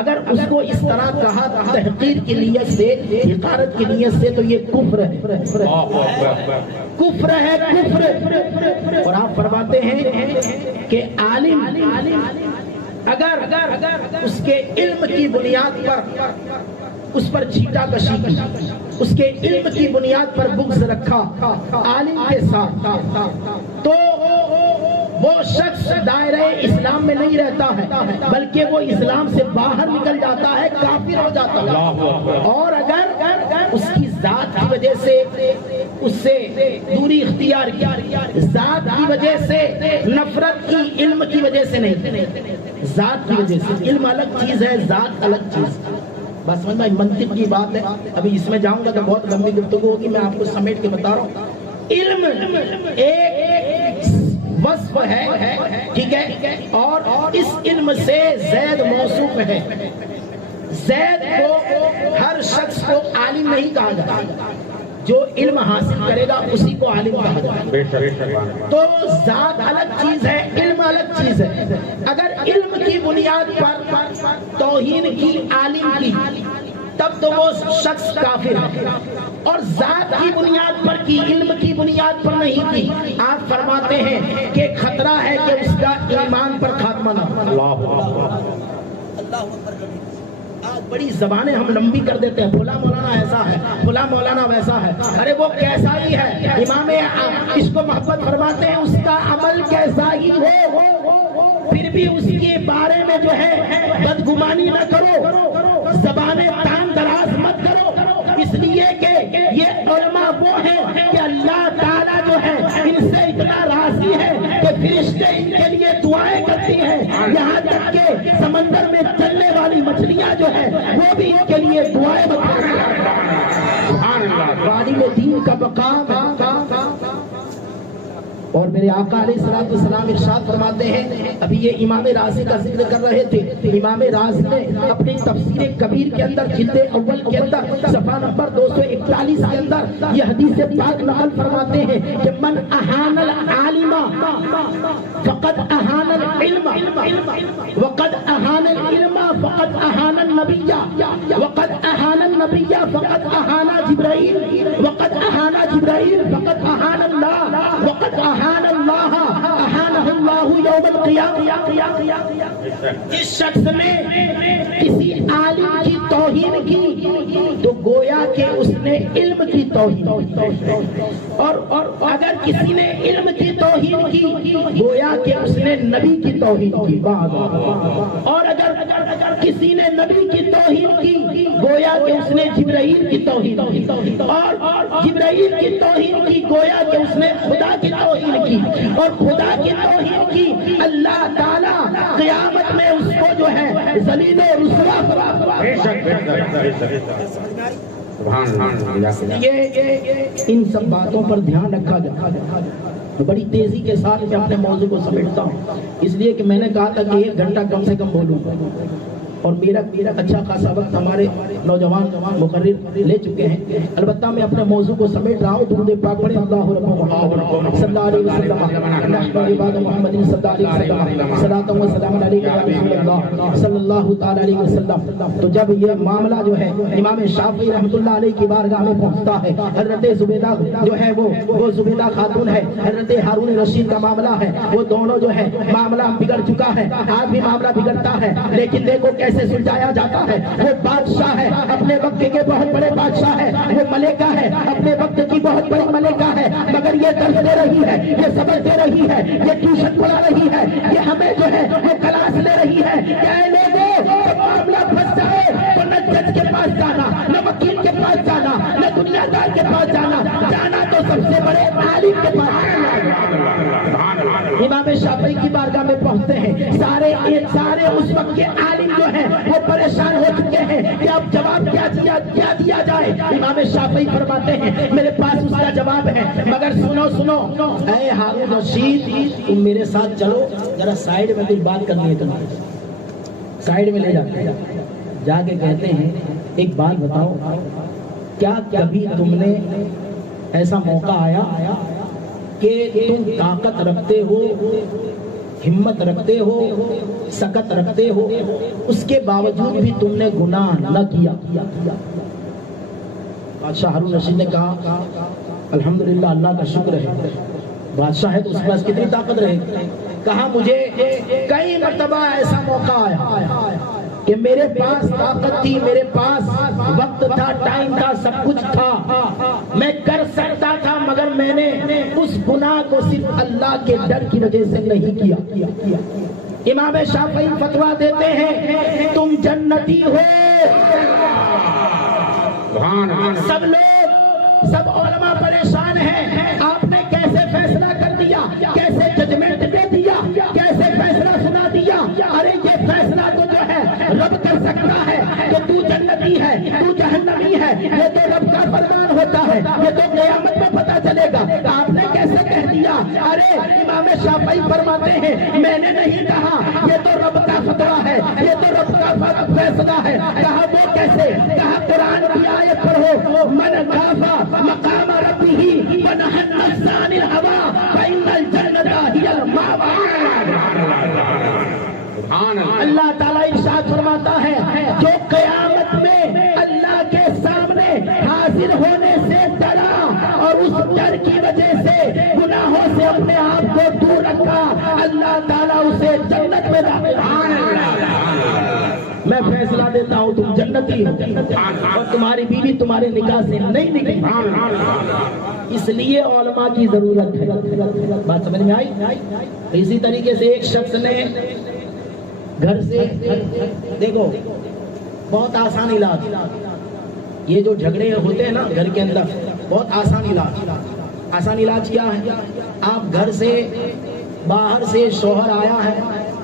اگر اس کو اس طرح کہا تحقیر کی نیت سے، حقارت کی نیت سے، تو یہ کفر ہے، کفر ہے، کفر۔ اور آپ فرماتے ہیں کہ عالم اگر اس کے علم کی بنیاد پر اس پر چھیٹا کشی کی، اس کے علم کی بنیاد پر بغض رکھا عالم کے ساتھ، تو وہ شخص دائرہ اسلام میں نہیں رہتا ہے، بلکہ وہ اسلام سے باہر نکل جاتا ہے، کافر ہو جاتا ہے۔ اور اگر اس کی ذات کی وجہ سے اس سے دوری اختیار کی، ذات کی وجہ سے نفرت کی، علم کی وجہ سے نہیں، ذات کی وجہ سے۔ علم الگ چیز ہے، ذات الگ چیز۔ بس سمجھ میں منطق کی بات ہے، ابھی اس میں جاؤں گا تو بہت لمبی گفتگو ہوگی، میں آپ کو سمیٹ کے بتا رہا ہوں۔ علم ایک وصف ہے، ٹھیک ہے، اور اس علم سے زید موصوف ہے۔ زید کو ہر شخص کو عالم نہیں کہا جاتا، جو علم حاصل کرے گا اسی کو عالم کہا جاتا ہے۔ تو ذات الگ چیز ہے، علم الگ چیز ہے۔ اگر علم کی بنیاد پر توہین کی عالم کی، تب تو وہ شخص کافر ہے، اور ذات کی بنیاد پر کی، علم کی بنیاد پر نہیں کی۔ آپ فرماتے ہیں کہ خطرہ ہے کہ اس کا ایمان پر خاتمہ نہ ہو۔ بڑی زبانیں ہم لمبی کر دیتے ہیں، فلاں مولانا ایسا ہے، فلاں مولانا ویسا ہے۔ ارے وہ کیسا ہی ہے، امام اس کو محبت فرماتے ہیں، اس کا عمل کیسا ہی ہو، پھر بھی اس کے بارے میں جو ہے بدگمانی نہ کرو، زبانیں تان دراز مت کرو، اس لیے کہ یہ علماء وہ ہیں کہ اللہ تعالیٰ جو ہے ان سے اتنا راضی ہے کہ فرشتے ان کے لیے دعائیں کرتی ہیں، یہاں تک کہ سمندر میں چلنے والی مچھلیاں جو ہے وہ بھی ان کے لیے دعائیں کرتی ہیں۔ عالم دین کا مقام اور میرے آقا علیہ الصلوۃ والسلام ارشاد فرماتے ہیں، ابھی یہ امام رازی کا ذکر کر رہے تھے، امام رازی نے اپنی تفسیر کبیر کے اندر جلد اول کے اندر صفحہ نمبر 241 کے اندر یہ حدیث پاک نقل فرماتے ہیں کہ من اہان العالم فقد اہان العلم، وقد اہان العلم فقد اہان النبی، وقد اہان النبی فقد اہان جبرائیل، وقد اہان جبرائیل فقد اہان اللہ، وقد اہان اللہ اہانہ اللہ یوم القیامہ۔ جس شخص نے کسی عالم کی توہین کی تو گویا کہ اس نے علم کی توہین، اور اگر کسی نے علم کی توہین کی گویا کہ اس نے نبی کی توہین کی، اور اگر کسی نے نبی کی توہین کی گویا کہ اس نے جبرائیل کی توہین کی، اور جبرائیل کی توہین کی گویا کہ اس نے خدا کی توہین کی، اور خدا کی توہین کی اللہ تعالیٰ قیامت میں اس کو جو ہے ذلیل و رسوا فرمائے۔ ان سب باتوں پر دھیان رکھا جائے۔ بڑی تیزی کے ساتھ میں اپنے موضوع کو سمیٹتا ہوں، اس لیے کہ میں نے کہا تھا کہ 1 گھنٹہ کم سے کم بولوں، اور میرا اچھا خاصا وقت ہمارے نوجوان مقرر لے چکے ہیں۔ البتہ میں اپنے موضوع کو سمیٹ رہا ہوں۔ درود پاک پڑھیں، اللہ محمد صلی اللہ علیہ وسلم، نحن عباد محمد صلی اللہ علیہ وسلم، صلاۃ و سلام علیک یا رسول اللہ صلی اللہ تعالی علیہ وسلم۔ تو جب یہ معاملہ جو ہے امام شافعی رحمۃ اللہ علیہ کی بارگاہ میں پہنچتا ہے، حضرت زبیدہ جو ہے وہ زبیدہ خاتون ہے، حضرت ہارون رشید کا معاملہ ہے، وہ دونوں جو ہے معاملہ بگڑ چکا ہے، آج بھی معاملہ بگڑتا ہے، لیکن دیکھو کیسے سلجھایا جاتا ہے۔ وہ بادشاہ ہے، اپنے وقت کے بہت بڑے بادشاہ ہے، وہ ملکہ ہے، اپنے وقت کی بہت بڑی ملکہ ہے، مگر یہ درس دے رہی ہے، یہ سبق دے رہی ہے، یہ ٹیوشن پڑھا رہی ہے، یہ ہمیں جو ہے وہ کلاس لے رہی ہے کہ اے لوگوں جب معاملہ پھنس جائے تو نہ جج کے پاس جانا، نہ وکیل کے پاس جانا، نہ دنیا دار کے پاس جانا تو سب سے بڑے عالم کے پاس جانا۔ امام شافعی کی بارگاہ میں پہنچتے ہیں، سارے اس وقت کے عالم جو ہیں وہ پریشان ہو چکے ہیں کہ اب جواب کیا دیا جائے۔ امام شافعی فرماتے ہیں میرے پاس اس کا جواب ہے، مگر سنو اے ہارون رشید، تم میرے ساتھ چلو، ذرا سائیڈ میں کوئی بات کرنی ہے تمہیں، سائڈ میں لے جاتے ہیں، جا کے کہتے ہیں ایک بات بتاؤ، کیا کبھی تم نے ایسا موقع آیا کہ تم طاقت رکھتے ہو، ہمت رکھتے ہو، سکت رکھتے ہو، اس کے باوجود بھی تم نے گناہ نہ کیا؟ بادشاہ ہارون رشید نے کہا الحمدللہ، اللہ کا شکر ہے، بادشاہ ہے تو اس کے پاس کتنی طاقت رہے گی؟ کہا مجھے کئی مرتبہ ایسا موقع آیا کہ میرے پاس طاقت تھی، میرے پاس وقت تھا، ٹائم تھا، سب کچھ تھا، میں کر سکتا تھا، مگر میں نے اس گناہ کو صرف اللہ کے ڈر کی وجہ سے نہیں کیا۔ امام شافعی فتویٰ دیتے ہیں تم جنتی ہو۔ سب لوگ، سب علماء پریشان ہیں، آپ نے کیسے فیصلہ کر دیا، کیسے ججمنٹ دے دیا، کیسے فیصلہ سنا دیا؟ ارے یہ فیصلہ تو جو ہے رب کر سکتا ہے کہ تو جنتی ہے، تو جہنمی ہے، یہ تو رب کا فرمان ہوتا ہے، یہ تو قیامت میں پتہ چلے گا، آپ نے کیسے کہہ دیا؟ ارے امام شافعی فرماتے ہیں میں نے نہیں کہا، یہ تو رب کا فتویٰ ہے، یہ تو رب کا فیصلہ ہے۔ کہا وہ کیسے؟ کہا قرآن کی آیت پڑھو، من خاف مقام ربہ ونہى النفس عن الہوى فإن الجنة هي المأوى۔ اللہ تعالیٰ ارشاد فرماتا ہے جو قیامت میں اللہ کے سامنے حاضر ہونے سے ڈرا اور اس ڈر کی وجہ سے گناہوں سے اپنے آپ کو دور رکھا، اللہ تعالیٰ اسے جنت میں داخل۔ میں فیصلہ دیتا ہوں تم جنتی ہو اور تمہاری بیوی تمہارے نکاح سے نہیں نکلی۔ اس لیے علماء کی ضرورت ہے۔ بات سمجھ میں آئی؟ اسی طریقے سے ایک شخص نے گھر سے، دیکھو بہت آسان علاج، یہ جو جھگڑے ہوتے ہیں نا گھر کے اندر، بہت آسان علاج۔ آسان علاج کیا ہے؟ آپ گھر سے، باہر سے شوہر آیا ہے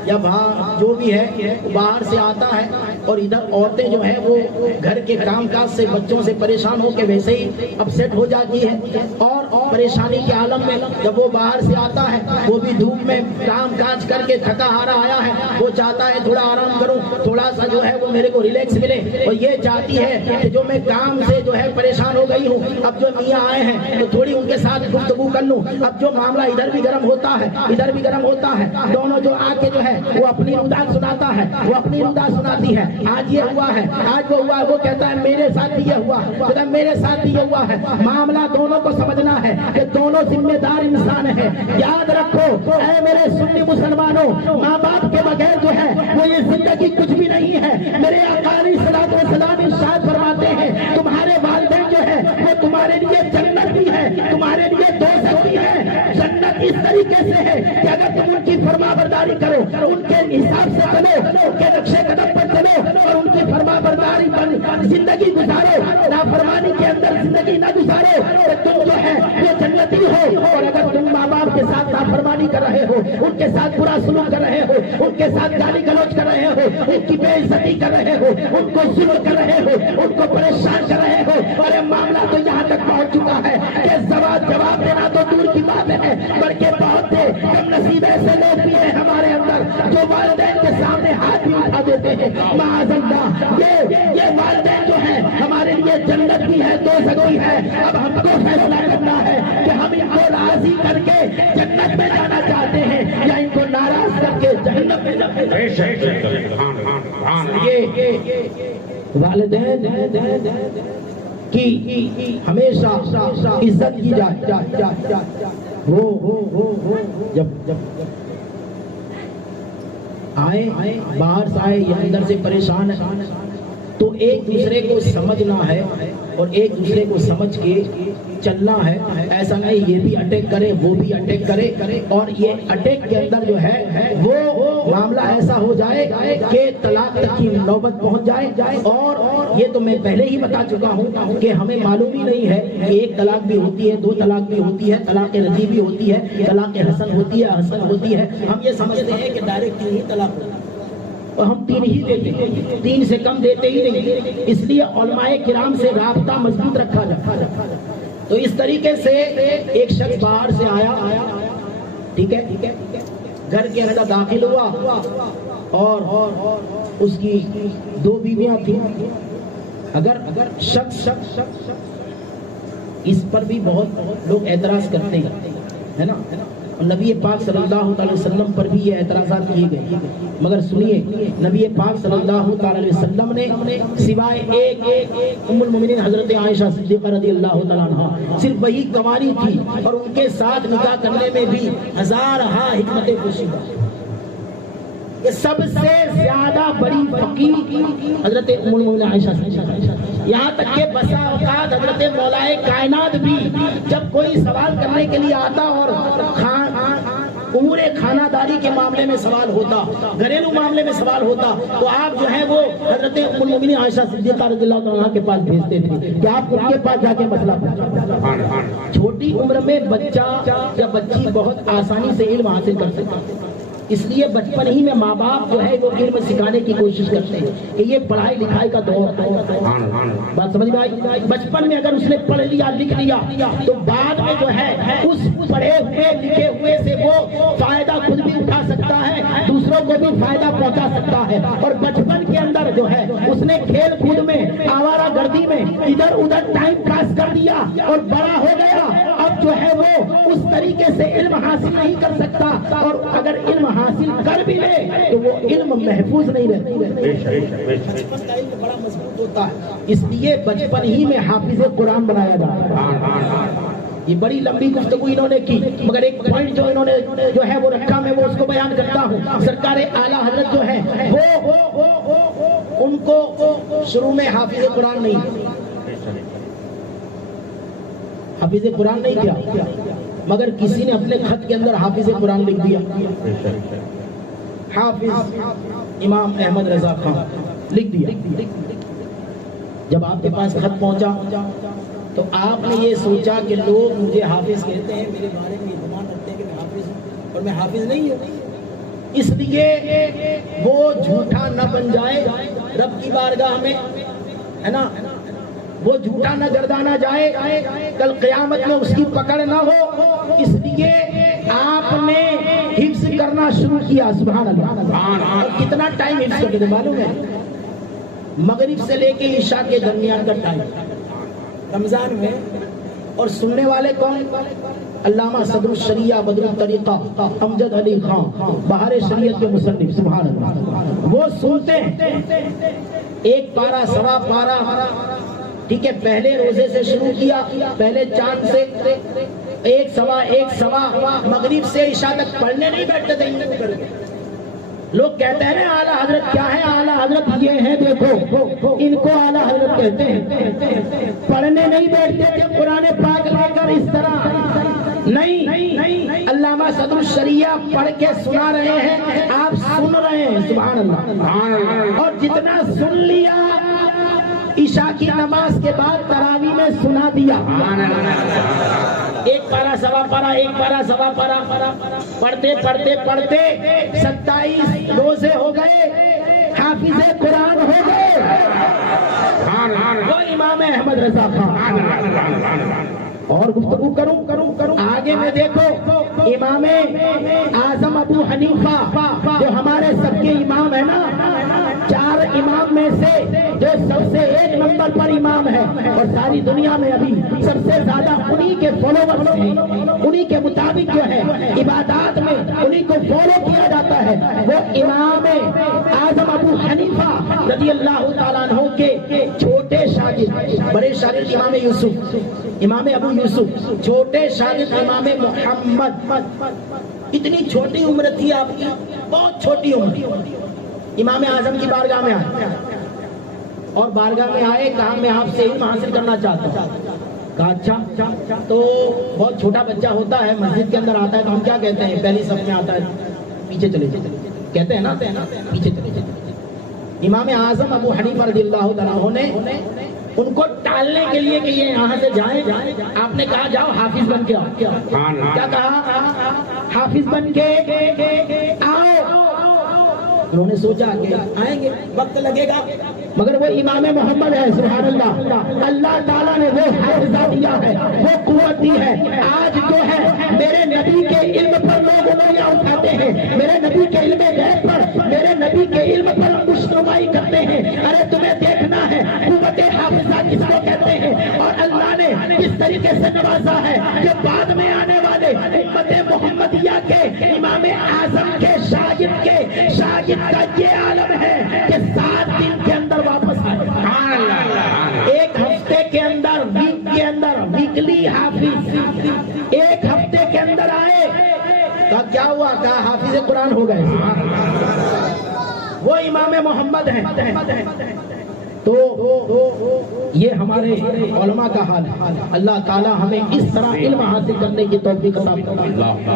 یا باہر جو بھی ہے باہر سے آتا ہے اور ادھر عورتیں جو ہیں وہ گھر کے کام کاج سے، بچوں سے پریشان ہو کے ویسے ہی اپسیٹ ہو جاتی ہے، اور پریشانی کے عالم میں جب وہ باہر سے آتا ہے، وہ بھی دھوپ میں کام کاج کر کے تھکا ہارا آیا ہے، وہ چاہتا ہے تھوڑا آرام کروں، تھوڑا سا جو ہے وہ میرے کو ریلیکس ملے، اور یہ چاہتی ہے کہ جو میں کام سے جو ہے پریشان ہو گئی ہوں، اب جو میاں آئے ہیں تو تھوڑی ان کے ساتھ گفتگو کر لوں۔ اب جو معاملہ ادھر بھی گرم ہوتا ہے، ادھر بھی گرم ہوتا ہے، دونوں جو آ کے جو ہے وہ اپنی رودات سناتا ہے، وہ اپنی رودات سناتی ہے، آج یہ ہوا ہے، آج وہ ہوا ہے، وہ کہتا ہے میرے ساتھ بھی یہ ہوا، خدا میرے ساتھ بھی یہ ہوا ہے۔ معاملہ دونوں کو سمجھنا ہے کہ دونوں ذمہ دار انسان ہیں۔ یاد رکھو اے میرے سنی مسلمانوں، ماں باپ کے بغیر جو ہے وہ یہ زندگی کچھ بھی نہیں ہے۔ میرے آقا علیہ الصلوۃ والسلام ارشاد فرماتے ہیں تمہارے والدین جو ہے وہ تمہارے لیے جنت بھی ہے، تمہارے لیے دوزخ بھی ہے۔ جنت اس طریقے سے ہے کہ اگر تم ان کی فرما برداری کرو، ان کے حساب سے چلو، ان کے نقشے قدم پر چلو اور ان کی فرما برداری پر زندگی گزارو، نافرمانی کے اندر زندگی نہ گزارو، تو تم جو ہے وہ جنتی ہو۔ اور اگر تم ماں باپ کے ساتھ نافرمانی کر رہے ہو، ان کے ساتھ برا سلوک کر رہے ہو، ان کے ساتھ گالی گلوچ کر رہے ہو، ان کی بے عزتی کر رہے ہو، ان کو ظلم کر رہے ہو، ان کو پریشان کر رہے ہو، اور معاملہ تو یہاں تک پہنچ چکا ہے کہ جواب دینا تو دور کی بات ہے، بلکہ بہت سے کم نصیب ایسے لوگ بھی ہیں ہمارے اندر جو والدین کے سامنے ہاتھ بھی اٹھا دیتے ہیں۔ معاذ اللہ، یہ والدین جو ہیں ہمارے لیے جنت بھی ہے، دوزخ بھی ہے۔ اب ہم کو فیصلہ کرنا ہے کہ ہم ان کو راضی کر کے جنت میں جانا چاہتے ہیں یا ان کو ناراض کر کے جہنم میں جانا چاہتے ہیں۔ یہ والدین کی ہمیشہ عزت کی جائے۔ وہ جب آئے باہر سے آئے یا اندر سے پریشان ہے تو ایک دوسرے کو سمجھنا ہے اور ایک دوسرے کو سمجھ کے چلنا ہے۔ ایسا نہیں یہ بھی اٹیک کرے وہ بھی اٹیک کرے، اور یہ اٹیک کے اندر جو ہے وہ معاملہ ایسا ہو جائے کہ طلاق تک کی نوبت پہنچ جائے۔ اور یہ تو میں پہلے ہی بتا چکا ہوں کہ ہمیں معلوم ہی نہیں ہے کہ ایک طلاق بھی ہوتی ہے، دو طلاق بھی ہوتی ہے، طلاق رجعی بھی ہوتی ہے، طلاق حسن ہوتی ہے۔ ہم یہ سمجھتے ہیں کہ ڈائریکٹ تین ہی طلاق ہوتی ہے اور ہم تین ہی دیتے ہیں، تین سے کم دیتے ہی نہیں۔ اس لیے علماء کرام سے رابطہ مضبوط رکھا جاتا۔ تو اس طریقے سے ایک شخص باہر سے آیا، ٹھیک ہے، گھر کے اندر داخل ہوا اور اس کی 2 بیویاں تھیں. اگر شخص اس پر بھی بہت لوگ اعتراض کرتے ہیں ہے نا, اور نبی پاک صلی اللہ علیہ وسلم پر بھی یہ اعتراضات کیے گئے. مگر سنیے, نبی پاک صلی اللہ علیہ وسلم نے سوائے ایک ام المومنین حضرت عائشہ صدیقہ رضی اللہ تعالیٰ عنہ, صرف وہی کنواری تھی اور ان کے ساتھ نکاح کرنے میں بھی ہزارہا حکمتیں پوشیدہ. یہ سب سے زیادہ بڑی فقیر حضرت ام المومنین عائشہ صدیقہ. یہاں تک کہ بسا اوقات حضرت مولائے کائنات بھی جب کوئی سوال کرنے کے لیے آتا اور امور خانہ داری کے معاملے میں سوال ہوتا, گھریلو معاملے میں سوال ہوتا, تو آپ جو ہے وہ حضرت ام المومنین عائشہ صدیقہ رضی اللہ عنہا کے پاس بھیجتے تھے کہ آپ ان کے پاس جا کے مسئلہ پوچھیں. چھوٹی عمر میں بچہ یا بچی بہت آسانی سے علم حاصل کر سکتے, اس لیے بچپن ہی میں ماں باپ جو ہے وہ علم سکھانے کی کوشش کرتے ہیں کہ یہ پڑھائی لکھائی کا دور ہے. بات سمجھ میں آئی؟ بچپن میں اگر اس نے پڑھ لیا لکھ لیا تو بعد میں جو ہے اس پڑھے ہوئے لکھے ہوئے سے وہ فائدہ خود بھی اٹھا سکتا ہے, دوسروں کو بھی فائدہ پہنچا سکتا ہے. اور بچپن کے اندر جو ہے اس نے کھیل کود میں آوارہ گردی میں ادھر ادھر ٹائم پاس کر دیا اور بڑا ہو گیا, اب جو ہے وہ اس طریقے سے علم حاصل نہیں کر سکتا, اور اگر علم حاصل کر بھی لے تو وہ علم محفوظ نہیں رہتا. بچپن کا علم بڑا مضبوط ہوتا ہے, اس لیے بچپن ہی میں حافظ قرآن بنایا جاتا ہے. یہ بڑی لمبی گفتگو انہوں نے کی, مگر ایک پوائنٹ جو انہوں نے جو ہے وہ رکھا, میں وہ اس کو بیان کرتا ہوں. سرکار اعلیٰ حضرت جو ہے وہ ان کو شروع میں حافظ قرآن نہیں, حافظ قرآن نہیں کیا, مگر کسی نے اپنے خط کے اندر حافظ قرآن لکھ دیا. حافظ امام احمد رضا خان لکھ دیا. جب آپ کے پاس خط پہنچا تو آپ نے یہ سوچا کہ لوگ مجھے حافظ کہتے ہیں, میرے بارے میں گمان رکھتے ہیں کہ میں حافظ ہوں, اور میں حافظ نہیں ہوں. اس لیے وہ جھوٹا نہ بن جائے رب کی بارگاہ میں, ہے نا, وہ جھوٹا نہ گردانا جائے, کل قیامت میں اس کی پکڑ نہ ہو. اس لیے آپ نے حفظ کرنا شروع کیا. سبحان اللہ. اور کتنا ٹائم حفظ کرتے تھے معلوم ہے؟ مغرب سے لے کے عشاء کے درمیان کا ٹائم رمضان میں. اور سننے والے کون؟ علامہ صدر الشریعہ بدر الطریقہ امجد علی خان بہار شریعت کے مصنف. سبحان اللہ. وہ سنتے ہیں ایک پارا سوا پارا, ٹھیک ہے, پہلے روزے سے شروع کیا, پہلے چاند سے ایک سوا مغرب سے عشاء تک پڑھنے نہیں بیٹھتے تھے. لوگ کہتے ہیں اعلیٰ حضرت کیا ہے؟ اعلیٰ حضرت یہ ہے, دیکھو ان کو اعلیٰ حضرت کہتے ہیں. پڑھنے نہیں بیٹھتے تھے قرآن پاک لے کر اس طرح نہیں. علامہ صدر الشریعہ پڑھ کے سنا رہے ہیں, آپ سن رہے ہیں. سبحان اللہ. اور جتنا سن لیا عشاء کی نماز کے بعد تراویح میں سنا دیا. ایک پارا سوا پارا, ایک پارا سوا پارا, پڑھتے پڑھتے پڑھتے 27 روزے ہو گئے, حافظ قرآن ہو گئے. وہ امام احمد رضا خان. اور گفتگو کروں آگے میں دیکھو, امام اعظم ابو حنیفہ جو ہمارے سب کے امام ہے نا, 4 امام میں سے جو سب سے 1 نمبر پر امام ہے, اور ساری دنیا میں ابھی سب سے زیادہ انہی کے فالوورز ہیں, انہی کے مطابق جو ہے عبادات میں انہی کو فالو کیا جاتا ہے. وہ امام اعظم ابو حنیفہ رضی اللہ تعالیٰ عنہ کے چھوٹے شاگرد, بڑے شاگرد امام یوسف, امام ابو یوسف, چھوٹے شاگرد امام محمد. اتنی چھوٹی عمر تھی آپ کی, بہت چھوٹی عمر. امام اعظم کی بارگاہ میں آئے, اور بارگاہ میں آئے, کہا میں آپ سے علم حاصل کرنا چاہتا ہوں. کہا اچھا. تو بہت چھوٹا بچہ ہوتا ہے, مسجد کے اندر آتا ہے تو ہم کیا کہتے ہیں؟ پہلی صف میں آتا ہے, پیچھے چلے کہتے ہیں نا, پیچھے چلے. امام اعظم ابو حنیفہ رضی اللہ تعالیٰ نے ان کو ٹالنے کے لیے کہ یہ یہاں سے جائیں, آپ نے کہا جاؤ حافظ بن کے آؤ. کیا کہا؟ حافظ بن کے آؤ. انہوں نے سوچا کہ آئیں گے, وقت لگے گا, مگر وہ امام محمد ہے. سبحان اللہ. اللہ تعالیٰ نے وہ حافظہ دیا ہے, وہ قوت دی ہے. آج جو ہے میرے نبی کے علم پر لوگ انگلیاں اٹھاتے ہیں, میرے نبی کے علم غیب پر, میرے نبی کے علم پر انگشت کس کو کہتے ہیں، اور اللہ نے کس طریقے سے نوازا ہے کہ بعد میں آنے والے امت محمدیہ کے امام اعظم کے شاگرد کا یہ عالم ہے کہ 7 دن کے اندر واپس آئے، ایک ہفتے کے اندر، ویک کے اندر، ویکلی حافظ ایک ہفتے کے اندر آئے، تو کیا ہوا؟ کہا حافظ قرآن ہو گئے، وہ امام محمد ہیں۔ تو یہ ہمارے علماء کا حال ہے۔ اللہ تعالیٰ ہمیں اس طرح علم حاصل کرنے کی توفیق عطا فرمائے۔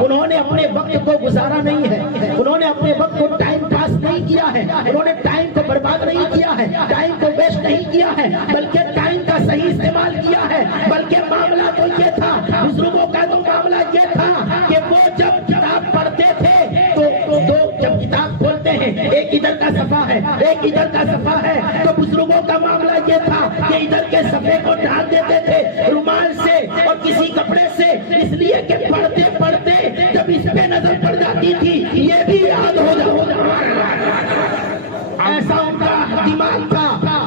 انہوں نے اپنے وقت کو گزارا نہیں ہے، انہوں نے اپنے وقت کو ٹائم پاس نہیں کیا ہے، انہوں نے ٹائم کو برباد نہیں کیا ہے، ٹائم کو ویسٹ نہیں کیا ہے، بلکہ ٹائم کا صحیح استعمال کیا ہے۔ بلکہ معاملہ تو یہ تھا، بزرگوں کا تو معاملہ یہ تھا کہ وہ جب کتاب پڑھتے تھے تو جب کتاب کھولتے ہیں ایک ادھر کا صفحہ ہے، ایک ادھر کا صفحہ ہے، تو بزرگوں کا معاملہ یہ تھا کہ ادھر کے صفحے کو ڈھانپ دیتے تھے رومال سے اور کسی کپڑے سے، اس لیے کہ پڑھتے پڑھتے جب اس پہ نظر پڑ جاتی تھی یہ بھی یاد ہو جاتا، ایسا ان کا دماغ تھا،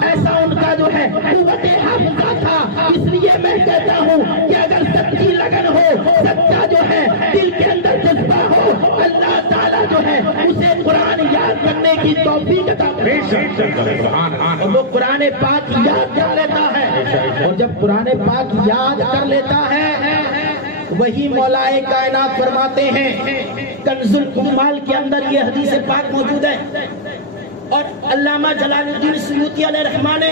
ایسا ان کا جو ہے قوت حافظہ تھا۔ اس لیے میں کہتا ہوں کہ اگر سچی لگن ہو، سچا جو ہے دل کے اندر جذبہ ہو، اللہ تعالیٰ جو ہے اسے قرآن یاد کرنے کی توفیق عطا کرے، اور وہ قرآن پاک یاد کر لیتا ہے، اور جب قرآن پاک یاد کر لیتا ہے وہی مولائے کائنات فرماتے ہیں، کنز الکمال کے اندر یہ حدیث پاک موجود ہے، اور علامہ جلال الدین سیوطی علیہ رحمہ نے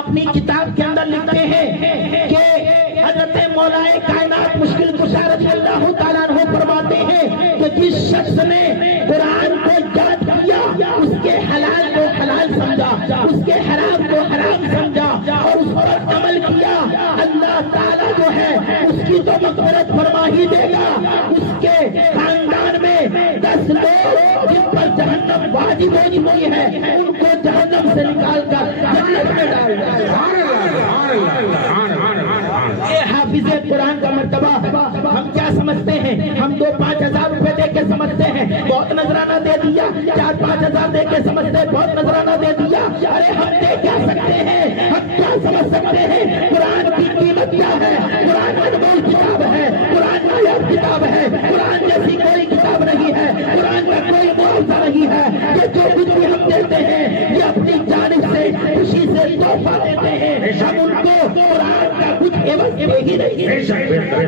اپنی کتاب کے اندر لکھتے ہیں کہ حضرت مولائے کائنات مشکل کشا رضی اللہ تعالیٰ عنہ فرماتے ہیں کہ جس شخص نے قرآن کو یاد کیا اس کے حلال کو حلال سمجھا، اس کے حرام کو حرام سمجھا اور اس پر عمل کیا، اللہ تعالیٰ جو ہے اس کی تو مغفرت فرما ہی دے گا۔ اس کے خاندان میں 10 لوگ جن پر جہنم واجب ہوئی ہے ان کو جہنم سے نکال کر جنت میں ڈال دے۔ یہ حافظ قرآن کا مرتبہ ہم کیا سمجھتے ہیں؟ ہم 2-5 ہزار روپے دے کے سمجھتے ہیں بہت نذرانہ دے دیا، 4-5 ہزار دے کے سمجھتے ہیں بہت نذرانہ دے دیا۔ ارے ہم دے کیا سکتے ہیں؟ ہم کیا سمجھ سکتے ہیں؟ قرآن کی قیمت کیا ہے؟ قرآن انمول کتاب ہے، قرآن نایاب کتاب ہے، قرآن جیسی کوئی کتاب نہیں ہے، قرآن کا کوئی معاوضہ نہیں ہے۔ یہ جو کچھ بھی ہم دیتے ہیں یہ اپنی جانب سے خوشی سے تحفہ دیتے ہیں، ہم ان کو قرآن کا کچھ عوض دے ہی نہیں۔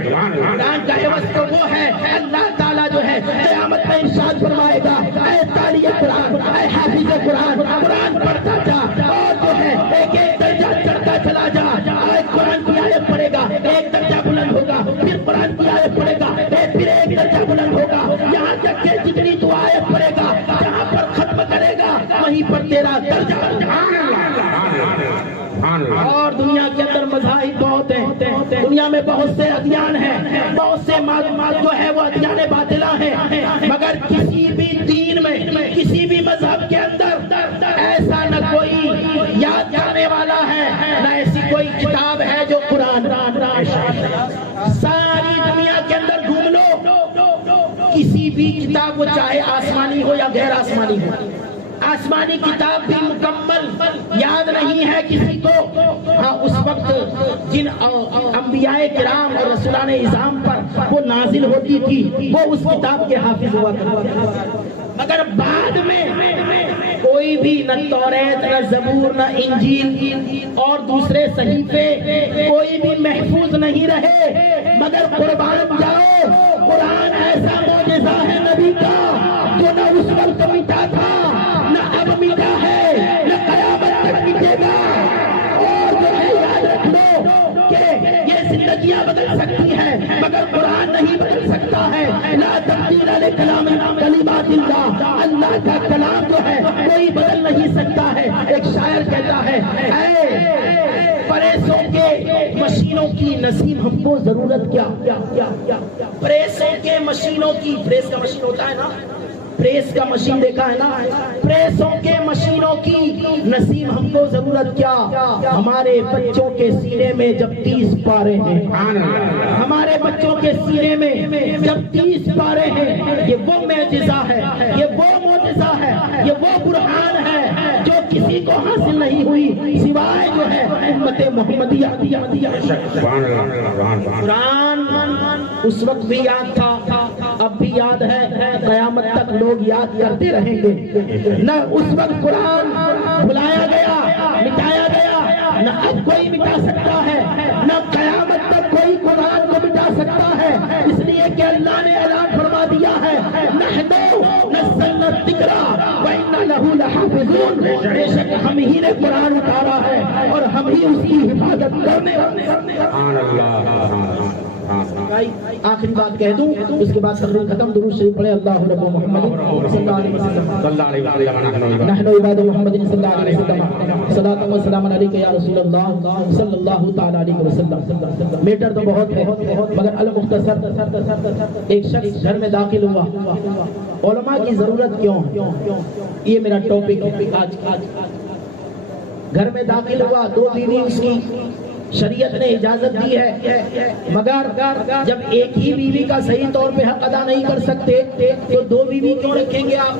قرآن کا عوض تو وہ ہے، اللہ تعالیٰ جو ہے قیامت میں ارشاد فرمائے گا، اے تالی قرآن، اے حافظ قرآن، قرآن پڑھتا جا اور جو ہے ایک ایک درجہ چڑھتا چلا جا، آیت قرآن کی آیت پڑھے گا ایک درجہ بلند ہوگا، پھر قرآن کی آیت پڑھے گا پھر ایک درجہ بلند ہوگا، یہاں تک کہ جتنی تو آیت پڑھے گا جہاں پر ختم کرے گا وہیں پر تیرا درجہ۔ اور دنیا کے اندر مذاہب بہت ہیں، دنیا میں بہت سے ادیان ہیں، بہت سے معلومات جو ہے وہ ادیان باطلہ ہیں، مگر کسی بھی دین میں کسی بھی مذہب کے اندر ایسا نہ کوئی یاد کرنے والا ہے، نہ ایسی کوئی کتاب ہے جو قرآن۔ ساری دنیا کے اندر گھوم لو، کسی بھی کتاب وہ چاہے آسمانی ہو یا غیر آسمانی ہو، آسمانی کتاب بھی مکمل یاد نہیں ہے کسی کو۔ ہاں اس وقت جن انبیاء کرام اور رسولان اعظام پر وہ نازل ہوتی تھی وہ اس کتاب کے حافظ ہوا کرتے تھے، مگر بعد میں کوئی بھی نہ توریت نہ زبور نہ انجیل اور دوسرے صحیفے کوئی بھی محفوظ نہیں رہے، مگر قربان جاؤ قرآن ایسا معجزہ ہے نبی کا جو نہ اس وقت مٹا تھا نہ اب مٹا ہے نہ قیامت تک مٹے گا۔ اور جو ہے یاد رکھ لو کہ یہ زندگیاں بدل سکتی ہیں مگر قرآن نہیں بدل سکتا ہے۔ لا تبدیل لکلام کلمات اللہ، اللہ کا کلام جو ہے کوئی بدل نہیں سکتا ہے۔ ایک شاعر کہتا ہے اے پریسوں کے مشینوں کی نسیم ہم کو ضرورت کیا، پریسوں کے مشینوں کی، پریس کا مشین ہوتا ہے نا، پریس کا مشین دیکھا ہے نا، پریسوں کے مشینوں کی نسیم ہم کو ضرورت کیا، ہمارے بچوں کے سینے میں جب 30 پارے ہیں، ہمارے بچوں کے سینے میں جب 30 پارے ہیں، یہ وہ معجزہ ہے، یہ وہ معجزہ ہے، یہ وہ برہان ہے جو کسی کو حاصل نہیں ہوئی سوائے جو ہے امت محمدیہ۔ قرآن اس وقت بھی یاد تھا، اب بھی یاد ہے، قیامت تک لوگ یاد کرتے رہیں گے۔ نہ اس وقت قرآن بھلایا گیا، مٹایا گیا، نہ اب کوئی مٹا سکتا ہے، نہ قیامت تک کوئی قرآن کو مٹا سکتا ہے، اس لیے کہ اللہ نے اعلان فرما دیا ہے نحن نزلنا الذکر وإنا لہ لحافظون، بے شک ہم ہی نے قرآن اتارا ہے اور ہم ہی اس کی حفاظت کرنے والے۔ آخری بات کہہ دوں، اس کے بعد تقریر ختم۔ درود شریف پڑھے، اللہ رب محمد صلی اللہ علیہ وسلم، نحن عباد محمد صلی اللہ علیہ وسلم، صلاۃ و سلام علیک یا رسول اللہ صلی اللہ تعالی علیہ وسلم۔ میٹر تو بہت ہے مگر المختصر، ایک شخص گھر میں داخل ہوا، علماء کی ضرورت کیوں ہے، یہ میرا ٹاپک ہے آج۔ گھر میں داخل ہوا، دو بیوی اس کی شریعت نے اجازت دی ہے، مگر جب ایک ہی بیوی کا صحیح طور پہ حق ادا نہیں کر سکتے تو دو بیوی کیوں رکھیں گے آپ؟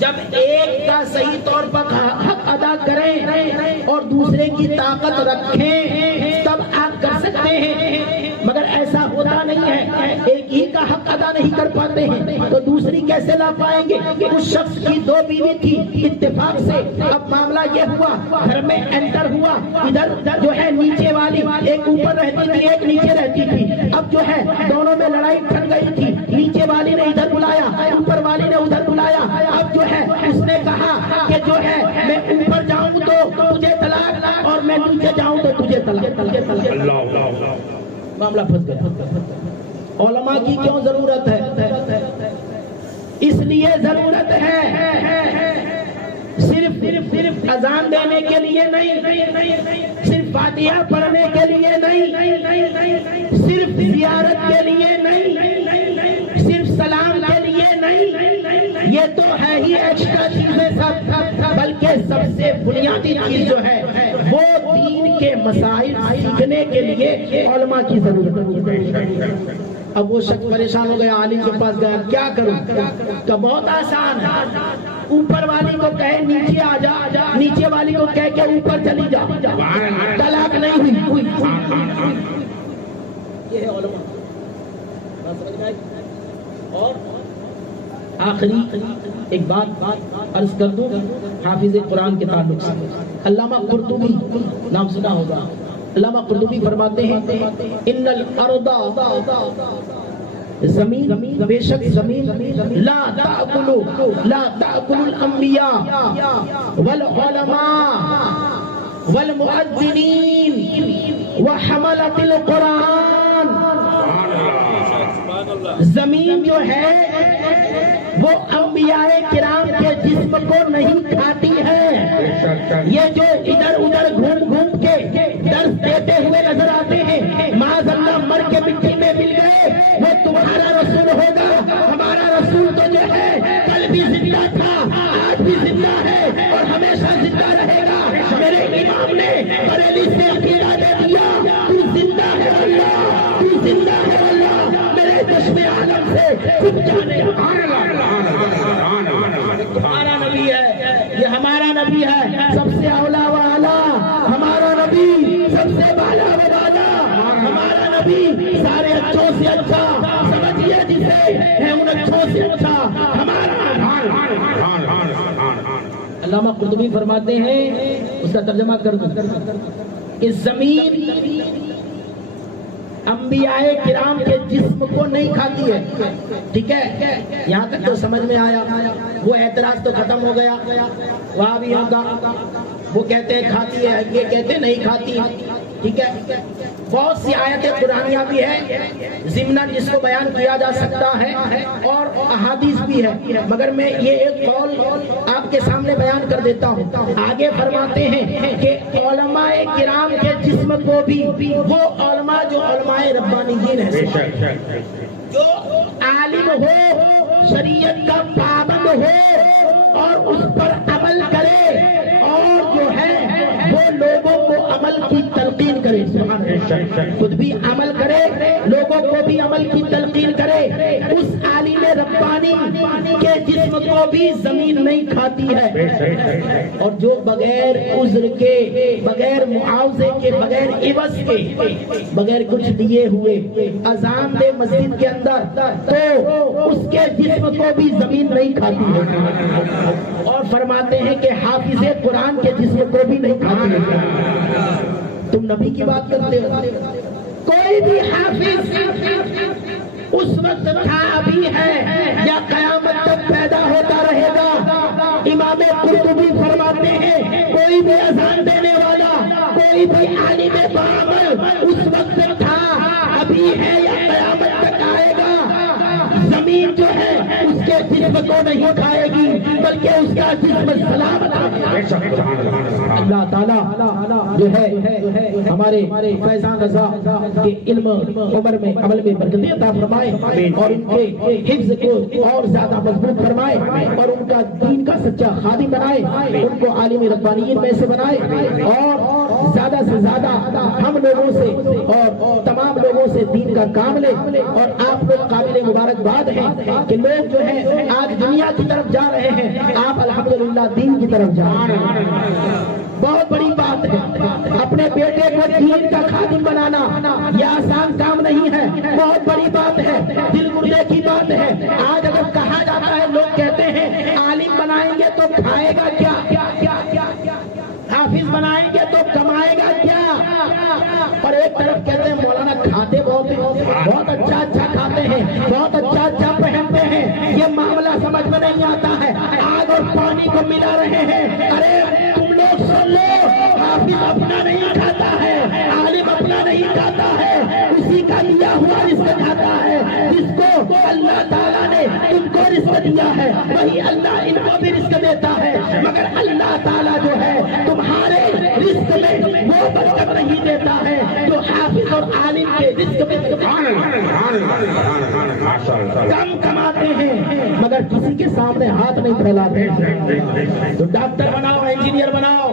جب ایک کا صحیح طور پر حق ادا کریں اور دوسرے کی طاقت رکھیں تب آپ کر سکتے ہیں، مگر ایسا ہوتا نہیں ہے، ایک ہی کا حق ادا نہیں کر پاتے ہیں تو دوسری کیسے لا پائیں گے؟ اس شخص کی دو بیوی تھی، اتفاق سے اب معاملہ یہ ہوا، گھر میں انٹر ہوا، ادھر جو ہے نیچے والی ایک اوپر رہتی تھی، ایک نیچے رہتی تھی، اب جو ہے دونوں میں لڑائی ٹھن گئی تھی، نیچے والی نے ادھر بلایا، اوپر والی نے ادھر بلایا، اب جو ہے اس نے کہا کہ جو ہے میں اوپر جاؤں تو تجھے طلاق اور میں نیچے جاؤں تو تجھے طلاق۔ معاملہ پھنس گیا۔ علماء کی کیوں ضرورت ہے؟ اس لیے ضرورت ہے صرف اذان دینے کے لیے نہیں، صرف فاتحہ پڑھنے کے لیے نہیں، صرف زیارت کے لیے نہیں، صرف سلام کے لیے نہیں، یہ تو ہے ہی ایکسٹرا چیزیں سب، بلکہ سب سے بنیادی چیز جو ہے وہ دین کے مسائل سیکھنے کے لیے علماء کی ضرورت ہے۔ اب وہ شخص پریشان ہو گیا، عالم کے پاس گیا، کیا کروں؟ کہ بہت آسان ہے، اوپر والی کو کہے نیچے آ جا، نیچے والی کو کہے کہ اوپر چلی جا، طلاق نہیں ہوئی۔ یہ ہے علماء۔ اور آخری ایک بات عرض کر دوں حافظ قرآن کے تعلق سے، علامہ قرطبی نام سنا ہوگا، علامہ قرطبی فرماتے ہیں ان الارض، زمین، بے شک زمین لا تأکل الانبیاء والعلماء والمؤذنین وحملۃ القرآن۔ زمین جو ہے وہ انبیاء کرام کے جسم کو نہیں کھاتی ہے، یہ جو ادھر ادھر گھوم کے درس دیتے ہوئے نظر آتے ہیں، معاذ اللہ مر کے مٹی میں مل گئے، وہ تمہارا رسول ہوگا؟ ہمارا رسول تو جو ہے کل بھی زندہ تھا، آج بھی زندہ ہے اور ہمیشہ زندہ رہے گا۔ میرے امام نے بریلی سے عقیدہ دے دیا، تو زندہ ہے اللہ، تو زندہ ہے اللہ، میرے چشم عالم سے چھپ جانے۔ ہمارا نبی ہے، یہ ہمارا نبی ہے، سب سے اولا و اعلیٰ ہمارا نبی، سب سے بالا و بالا ہمارا نبی، سارے اچھوں سے اچھا، سمجھیے جسے ہے ان اچھوں سے اچھا ہمارا۔ علامہ قرطبی فرماتے ہیں، اس کا ترجمہ کر دوں کہ زمین انبیاء کرام کے جسم کو نہیں کھاتی ہے، ٹھیک ہے، یہاں تک تو سمجھ میں آیا، وہ اعتراض تو ختم ہو گیا۔ وہاں بھی ہوگا، وہ کہتے ہیں کھاتی ہے، یہ کہتے ہیں نہیں کھاتی، ٹھیک ہے۔ بہت سی آیتیں قرآنیہ بھی ہے ضمناً جس کو بیان کیا جا سکتا ہے، اور احادیث بھی ہے، مگر میں یہ ایک قول آپ کے سامنے بیان کر دیتا ہوں۔ آگے فرماتے ہیں کہ علماء کرام کے جسم کو بھی، وہ علماء جو علماء ربانیین ہیں، جو عالم ہو، شریعت کا پابند ہو اور اس پر عمل کرے، اور جو ہے وہ لوگوں کو عمل کی تلقین کرے، خود بھی عمل کرے، لوگوں کو بھی عمل کی تلقین کرے، اس عالم ربانی کے جسم کو بھی زمین نہیں کھاتی ہے، اور جو بغیر عذر کے، بغیر معاوضے کے، بغیر عوض کے، بغیر کچھ دیے ہوئے اذان دے مسجد کے اندر تو اس کے جسم کو بھی زمین نہیں کھاتی ہے، اور فرماتے ہیں کہ حافظ قرآن کے جسم کو بھی نہیں کھاتی ہے۔ تم نبی کی بات کرتے ہو، کوئی بھی حافظ اس وقت تھا، ابھی ہے، یا قیامت تک پیدا ہوتا رہے گا۔ امام قرطبی فرماتے ہیں کوئی بھی اذان دینے والا، کوئی بھی عالم بعمل اس وقت تھا، ابھی ہے، یا قیامت تک آئے گا۔ زمین جو ہے اس کے جسم کو نہیں کھائے گی، بلکہ اس کا جسم سلامت ہے۔ اللہ تعالیٰ جو ہے ہمارے فیضان رضا کے علم عمر میں عمل میں برکت عطا فرمائے، اور ان کے حفظ کو اور زیادہ مضبوط فرمائے، اور ان کا دین کا سچا خادم بنائے، ان کو عالم ربانیین میں سے بنائے، اور زیادہ سے زیادہ ہم لوگوں سے اور تمام لوگوں سے دین کا کام لے۔ اور آپ لوگ قابل مبارکباد ہیں کہ لوگ جو ہیں آج دنیا کی طرف جا رہے ہیں، آپ الحمدللہ دین کی طرف جا رہے ہیں، بہت بڑی بات ہے۔ اپنے بیٹے کو دین کا خادم بنانا یہ آسان کام نہیں ہے، بہت بڑی بات ہے، دل مردے کی بات ہے۔ آج اگر کہا جاتا ہے، لوگ کہتے ہیں عالم بنائیں گے تو کھائے گا کیا، حافظ بنائیں گے تو کمائے گا کیا، اور ایک طرف کہتے ہیں مولانا کھاتے بہت اچھا کھاتے ہیں، بہت اچھا پہنتے ہیں، یہ معاملہ سمجھ میں نہیں آتا ہے، آگ اور پانی کو ملا رہے ہیں۔ ارے تم لوگ سن لو، حافظ اپنا نہیں کھاتا ہے، عالم اپنا نہیں کھاتا ہے، اسی کا دیا ہوا رزق کھاتا ہے۔ جس کو اللہ تعالیٰ نے تم کو رزق دیا ہے، وہی اللہ ان کو بھی رزق دیتا ہے، مگر اللہ تعالیٰ جو ہے تمہارے رزق میں وہ برکت نہیں دیتا ہے جو حافظ اور عالم کے رزق میں کم کماتے ہیں، مگر کسی کے سامنے ہاتھ نہیں پھیلاتے۔ تو ڈاکٹر بناؤ، انجینئر بناؤ،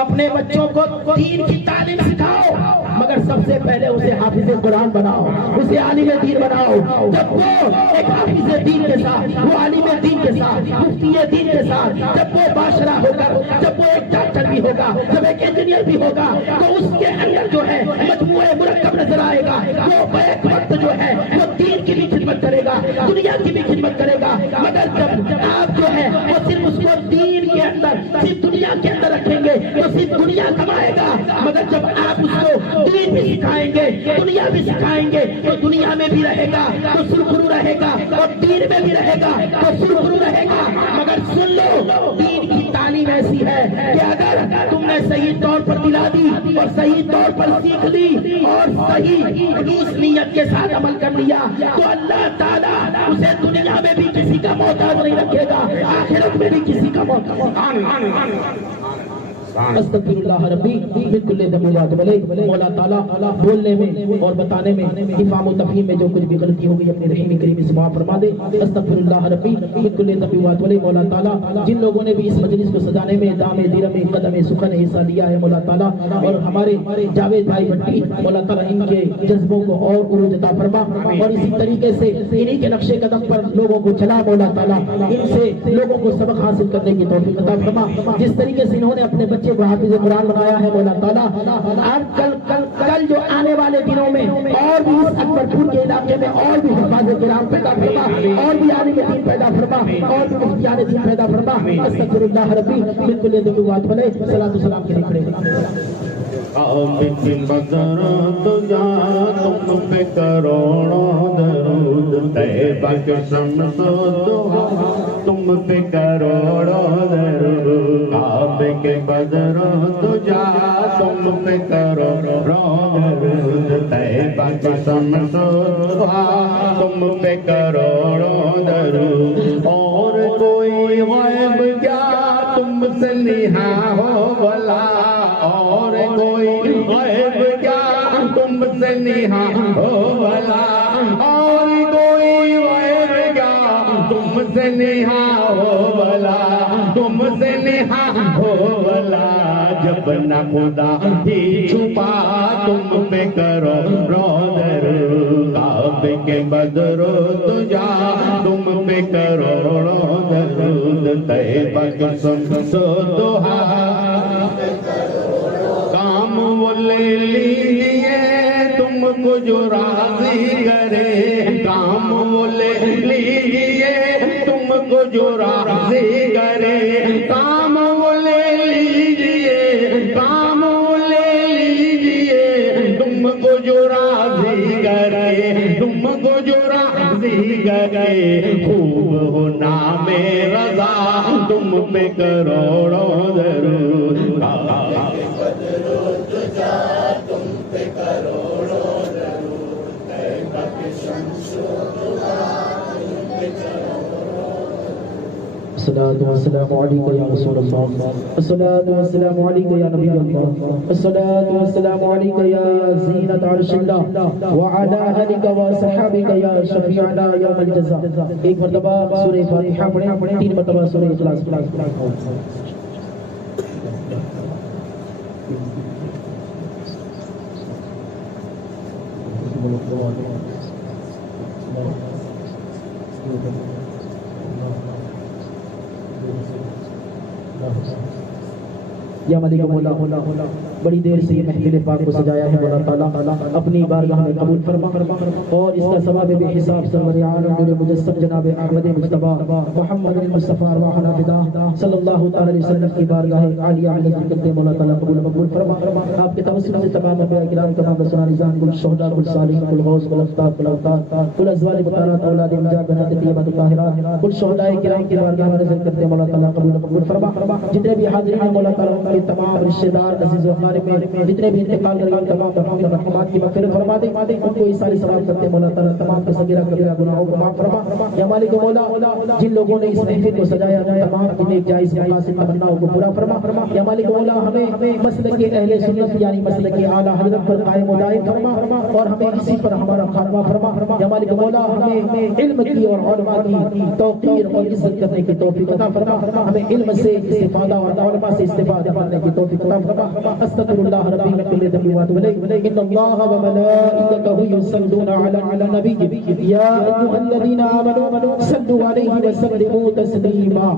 اپنے بچوں کو دین کی تعلیم سکھاؤ، مگر سب سے پہلے اسے حافظ قرآن بناؤ، اسے عالم دین بناؤ۔ جب وہ ایک حافظ دین کے ساتھ، وہ عالم دین کے ساتھ، مفتی دین کے ساتھ، جب وہ باشرہ ہو کر، جب وہ ایک ڈاکٹر بھی ہوگا، جب ایک انجینئر بھی ہوگا، تو اس کے اندر جو ہے مجموعہ مرکب نظر آئے گا۔ وہ بیک وقت جو ہے وہ دین کی بھی خدمت کرے گا، دنیا کی بھی خدمت کرے گا، مگر جب آپ جو ہے وہ صرف اس کو دین کے اندر، صرف دنیا کے اندر رکھیں گے تو صرف دنیا کمائے گا، مگر جب آپ اس کو دین بھی سکھائیں گے، دنیا بھی سکھائیں گے، تو دنیا میں بھی رہے گا تو سرخرو رہے گا، اور دین میں بھی رہے گا تو سرخرو رہے گا۔ مگر سن لو، دین کی تعلیم ایسی ہے کہ اگر تم نے صحیح طور پر دلا دی اور صحیح طور پر سیکھ لی اور صحیح خلوص نیت کے ساتھ عمل کر لیا، تو اللہ تعالیٰ اسے دنیا میں بھی کسی کا محتاج نہیں رکھے گا، آخرت میں بھی کسی کا محتاج۔ استغفر اللہ ربی من کل ذنب واتوب الیہ۔ مولا تعالیٰ بولنے میں اور بتانے میں، افہام و تفہیم میں جو کچھ بھی غلطی ہوگی اپنے رحیم کریم سے معاف فرما دے۔ استغفر اللہ ربی من کل ذنب واتوب الیہ۔ مولا تعالیٰ جن لوگوں نے بھی اس مجلس کو سجانے میں دام دیرم قدم سخن حصہ لیا ہے، مولا تعالیٰ اور ہمارے جاوید بھائی بھٹی، مولا تعالیٰ ان کے جذبوں کو اور عروج عطا فرما، اور اسی طریقے سے انہی کے نقش قدم پر لوگوں کو چلا، مولا تعالیٰ ان سے لوگوں کو سبق حاصل کرنے کی توفیق عطا فرما۔ جس طریقے سے انہوں نے اپنے بچے کو حافظ قرآن بنایا ہے، مولا تعالیٰ اب کل جو آنے والے دنوں میں اور بھی اس اکبر پور کے علاقے میں اور بھی حفاظ کرام پیدا فرما، اور بھی عالم دین پیدا فرما، اور بھی مفتیان دین پیدا فرما۔ استغفر اللہ ربی من کل ذنب واتوب الیہ۔ صلاۃ و سلام کے لیے کھڑے عابد بدر تجا تم پہ کروڑوں درود، طیبہ کے شمس دعا تم پہ کروڑوں درود، عابد کے بدر تجا تم پہ کروڑوں درود، طیبہ کے شمس دعا تم پہ کروڑوں درود، اور کوئی غیب کیا تم سے نہا ہو بلا، اور کوئی غیب کیا تم سے نہا ہو بلا، اور کوئی غیب کیا تم سے نہا ہو بلا، تم سے نہا ہو بلا، جب نہ خدا ہی چھپا تم پہ کرو رو درود، کعبے کے بدر تجا تم پہ کروڑوں درود طیبہ کی سن سو دہا کام وہ لے لیجئے تم کو جو راضی کرے کام وہ لے لیجئے تم کو جو راضی کرے کام وہ لے لیجئے کام وہ لے لیجئے تم کو جو راضی کرے تم کو جو راضی کرے خوب ہو نام رضا تم پہ کروڑوں درود الصلاة والسلام عليك يا رسول الله الصلاة والسلام عليك يا نبي الله الصلاة والسلام عليك يا زينة عرش الله وعلى آلك وصحابك يا شفيعنا يوم الجزاء ایک مرتبہ سورہ فاتحہ پڑھیں 3 مرتبہ سورہ اخلاص پڑھیں یا مالک مولا بڑی دیر سے یہ محفل پاک کو سجایا ہے مولا تعالیٰ اپنی بارگاہ میں قبول فرما اور اس کا ثواب بے حساب سرور عالم نور مجسم جناب احمد مصطفیٰ محمد مصطفیٰ ارواحنا فدا صلی اللہ تعالی علیہ وسلم کی بارگاہ عالیہ میں ذکر کرتے مولا تعالیٰ قبول فرما آپ کے توسل سے تمام انبیاء کرام تمام رسولان رضوان کل شہداء کل صالحین کل غوث کل افتاب کل اوتاد کل ازواج مطہرات اولاد امجاد بنات طیبات طاہرات کل شہداء کرام کی بارگاہ میں نظر کرتے مولا تعالیٰ قبول فرما جتنے بھی حاضرین ہیں مولا تعالیٰ کے تمام رشتہ دار عزیز و اقارب میں جتنے بھی انتقال کریں تمام تمام رحمات کی مغفرت فرما دے ان کو اس ساری ثواب کرتے مولا تعالیٰ تمام کے صغیرہ کبیرہ گناہوں کو معاف فرما یا مالک مولا جن لوگوں نے اس محفل کو سجایا تمام کی نیک جائز مقاصد تمناؤں کو پورا فرما یا مالک مولا ہمیں مسلک اہل سنت یعنی مسلک اعلیٰ حضرت پر قائم و دائم فرما اور ہمیں اسی پر ہمارا خاتمہ فرما یا مالک مولا ہمیں علم کی اور علماء کی توقیر اور عزت کرنے کی توفیق عطا فرما ہمیں علم سے استفادہ اور علماء سے استفادہ کرنے کی توفیق عطا فرما استغفر اللہ ربی من كل ذنب واتوب الیہ ان اللہ وملائکته یصلون علی النبی یا ایھا الذین آمنوا صلوا علیہ وسلموا تسلیما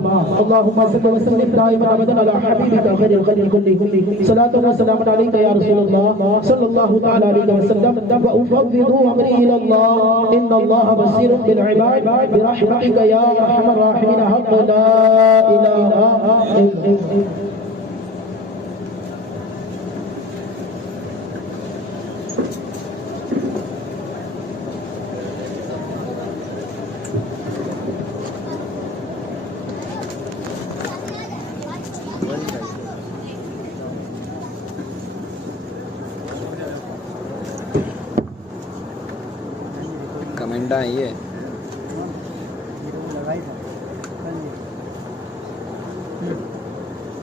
اللهم صل وسلم دائما ابدا علی حبیبک خیر الخلق کلهم صلاۃ و سلام علیک یا رسول اللہ صلی اللہ تعالی علیہ وسلم وافوض امری الی اللہ ان اللہ بصیر بالعباد برحمتک یا ارحم الراحمین حق لا الہ الا انت کمنٹ آئی ہے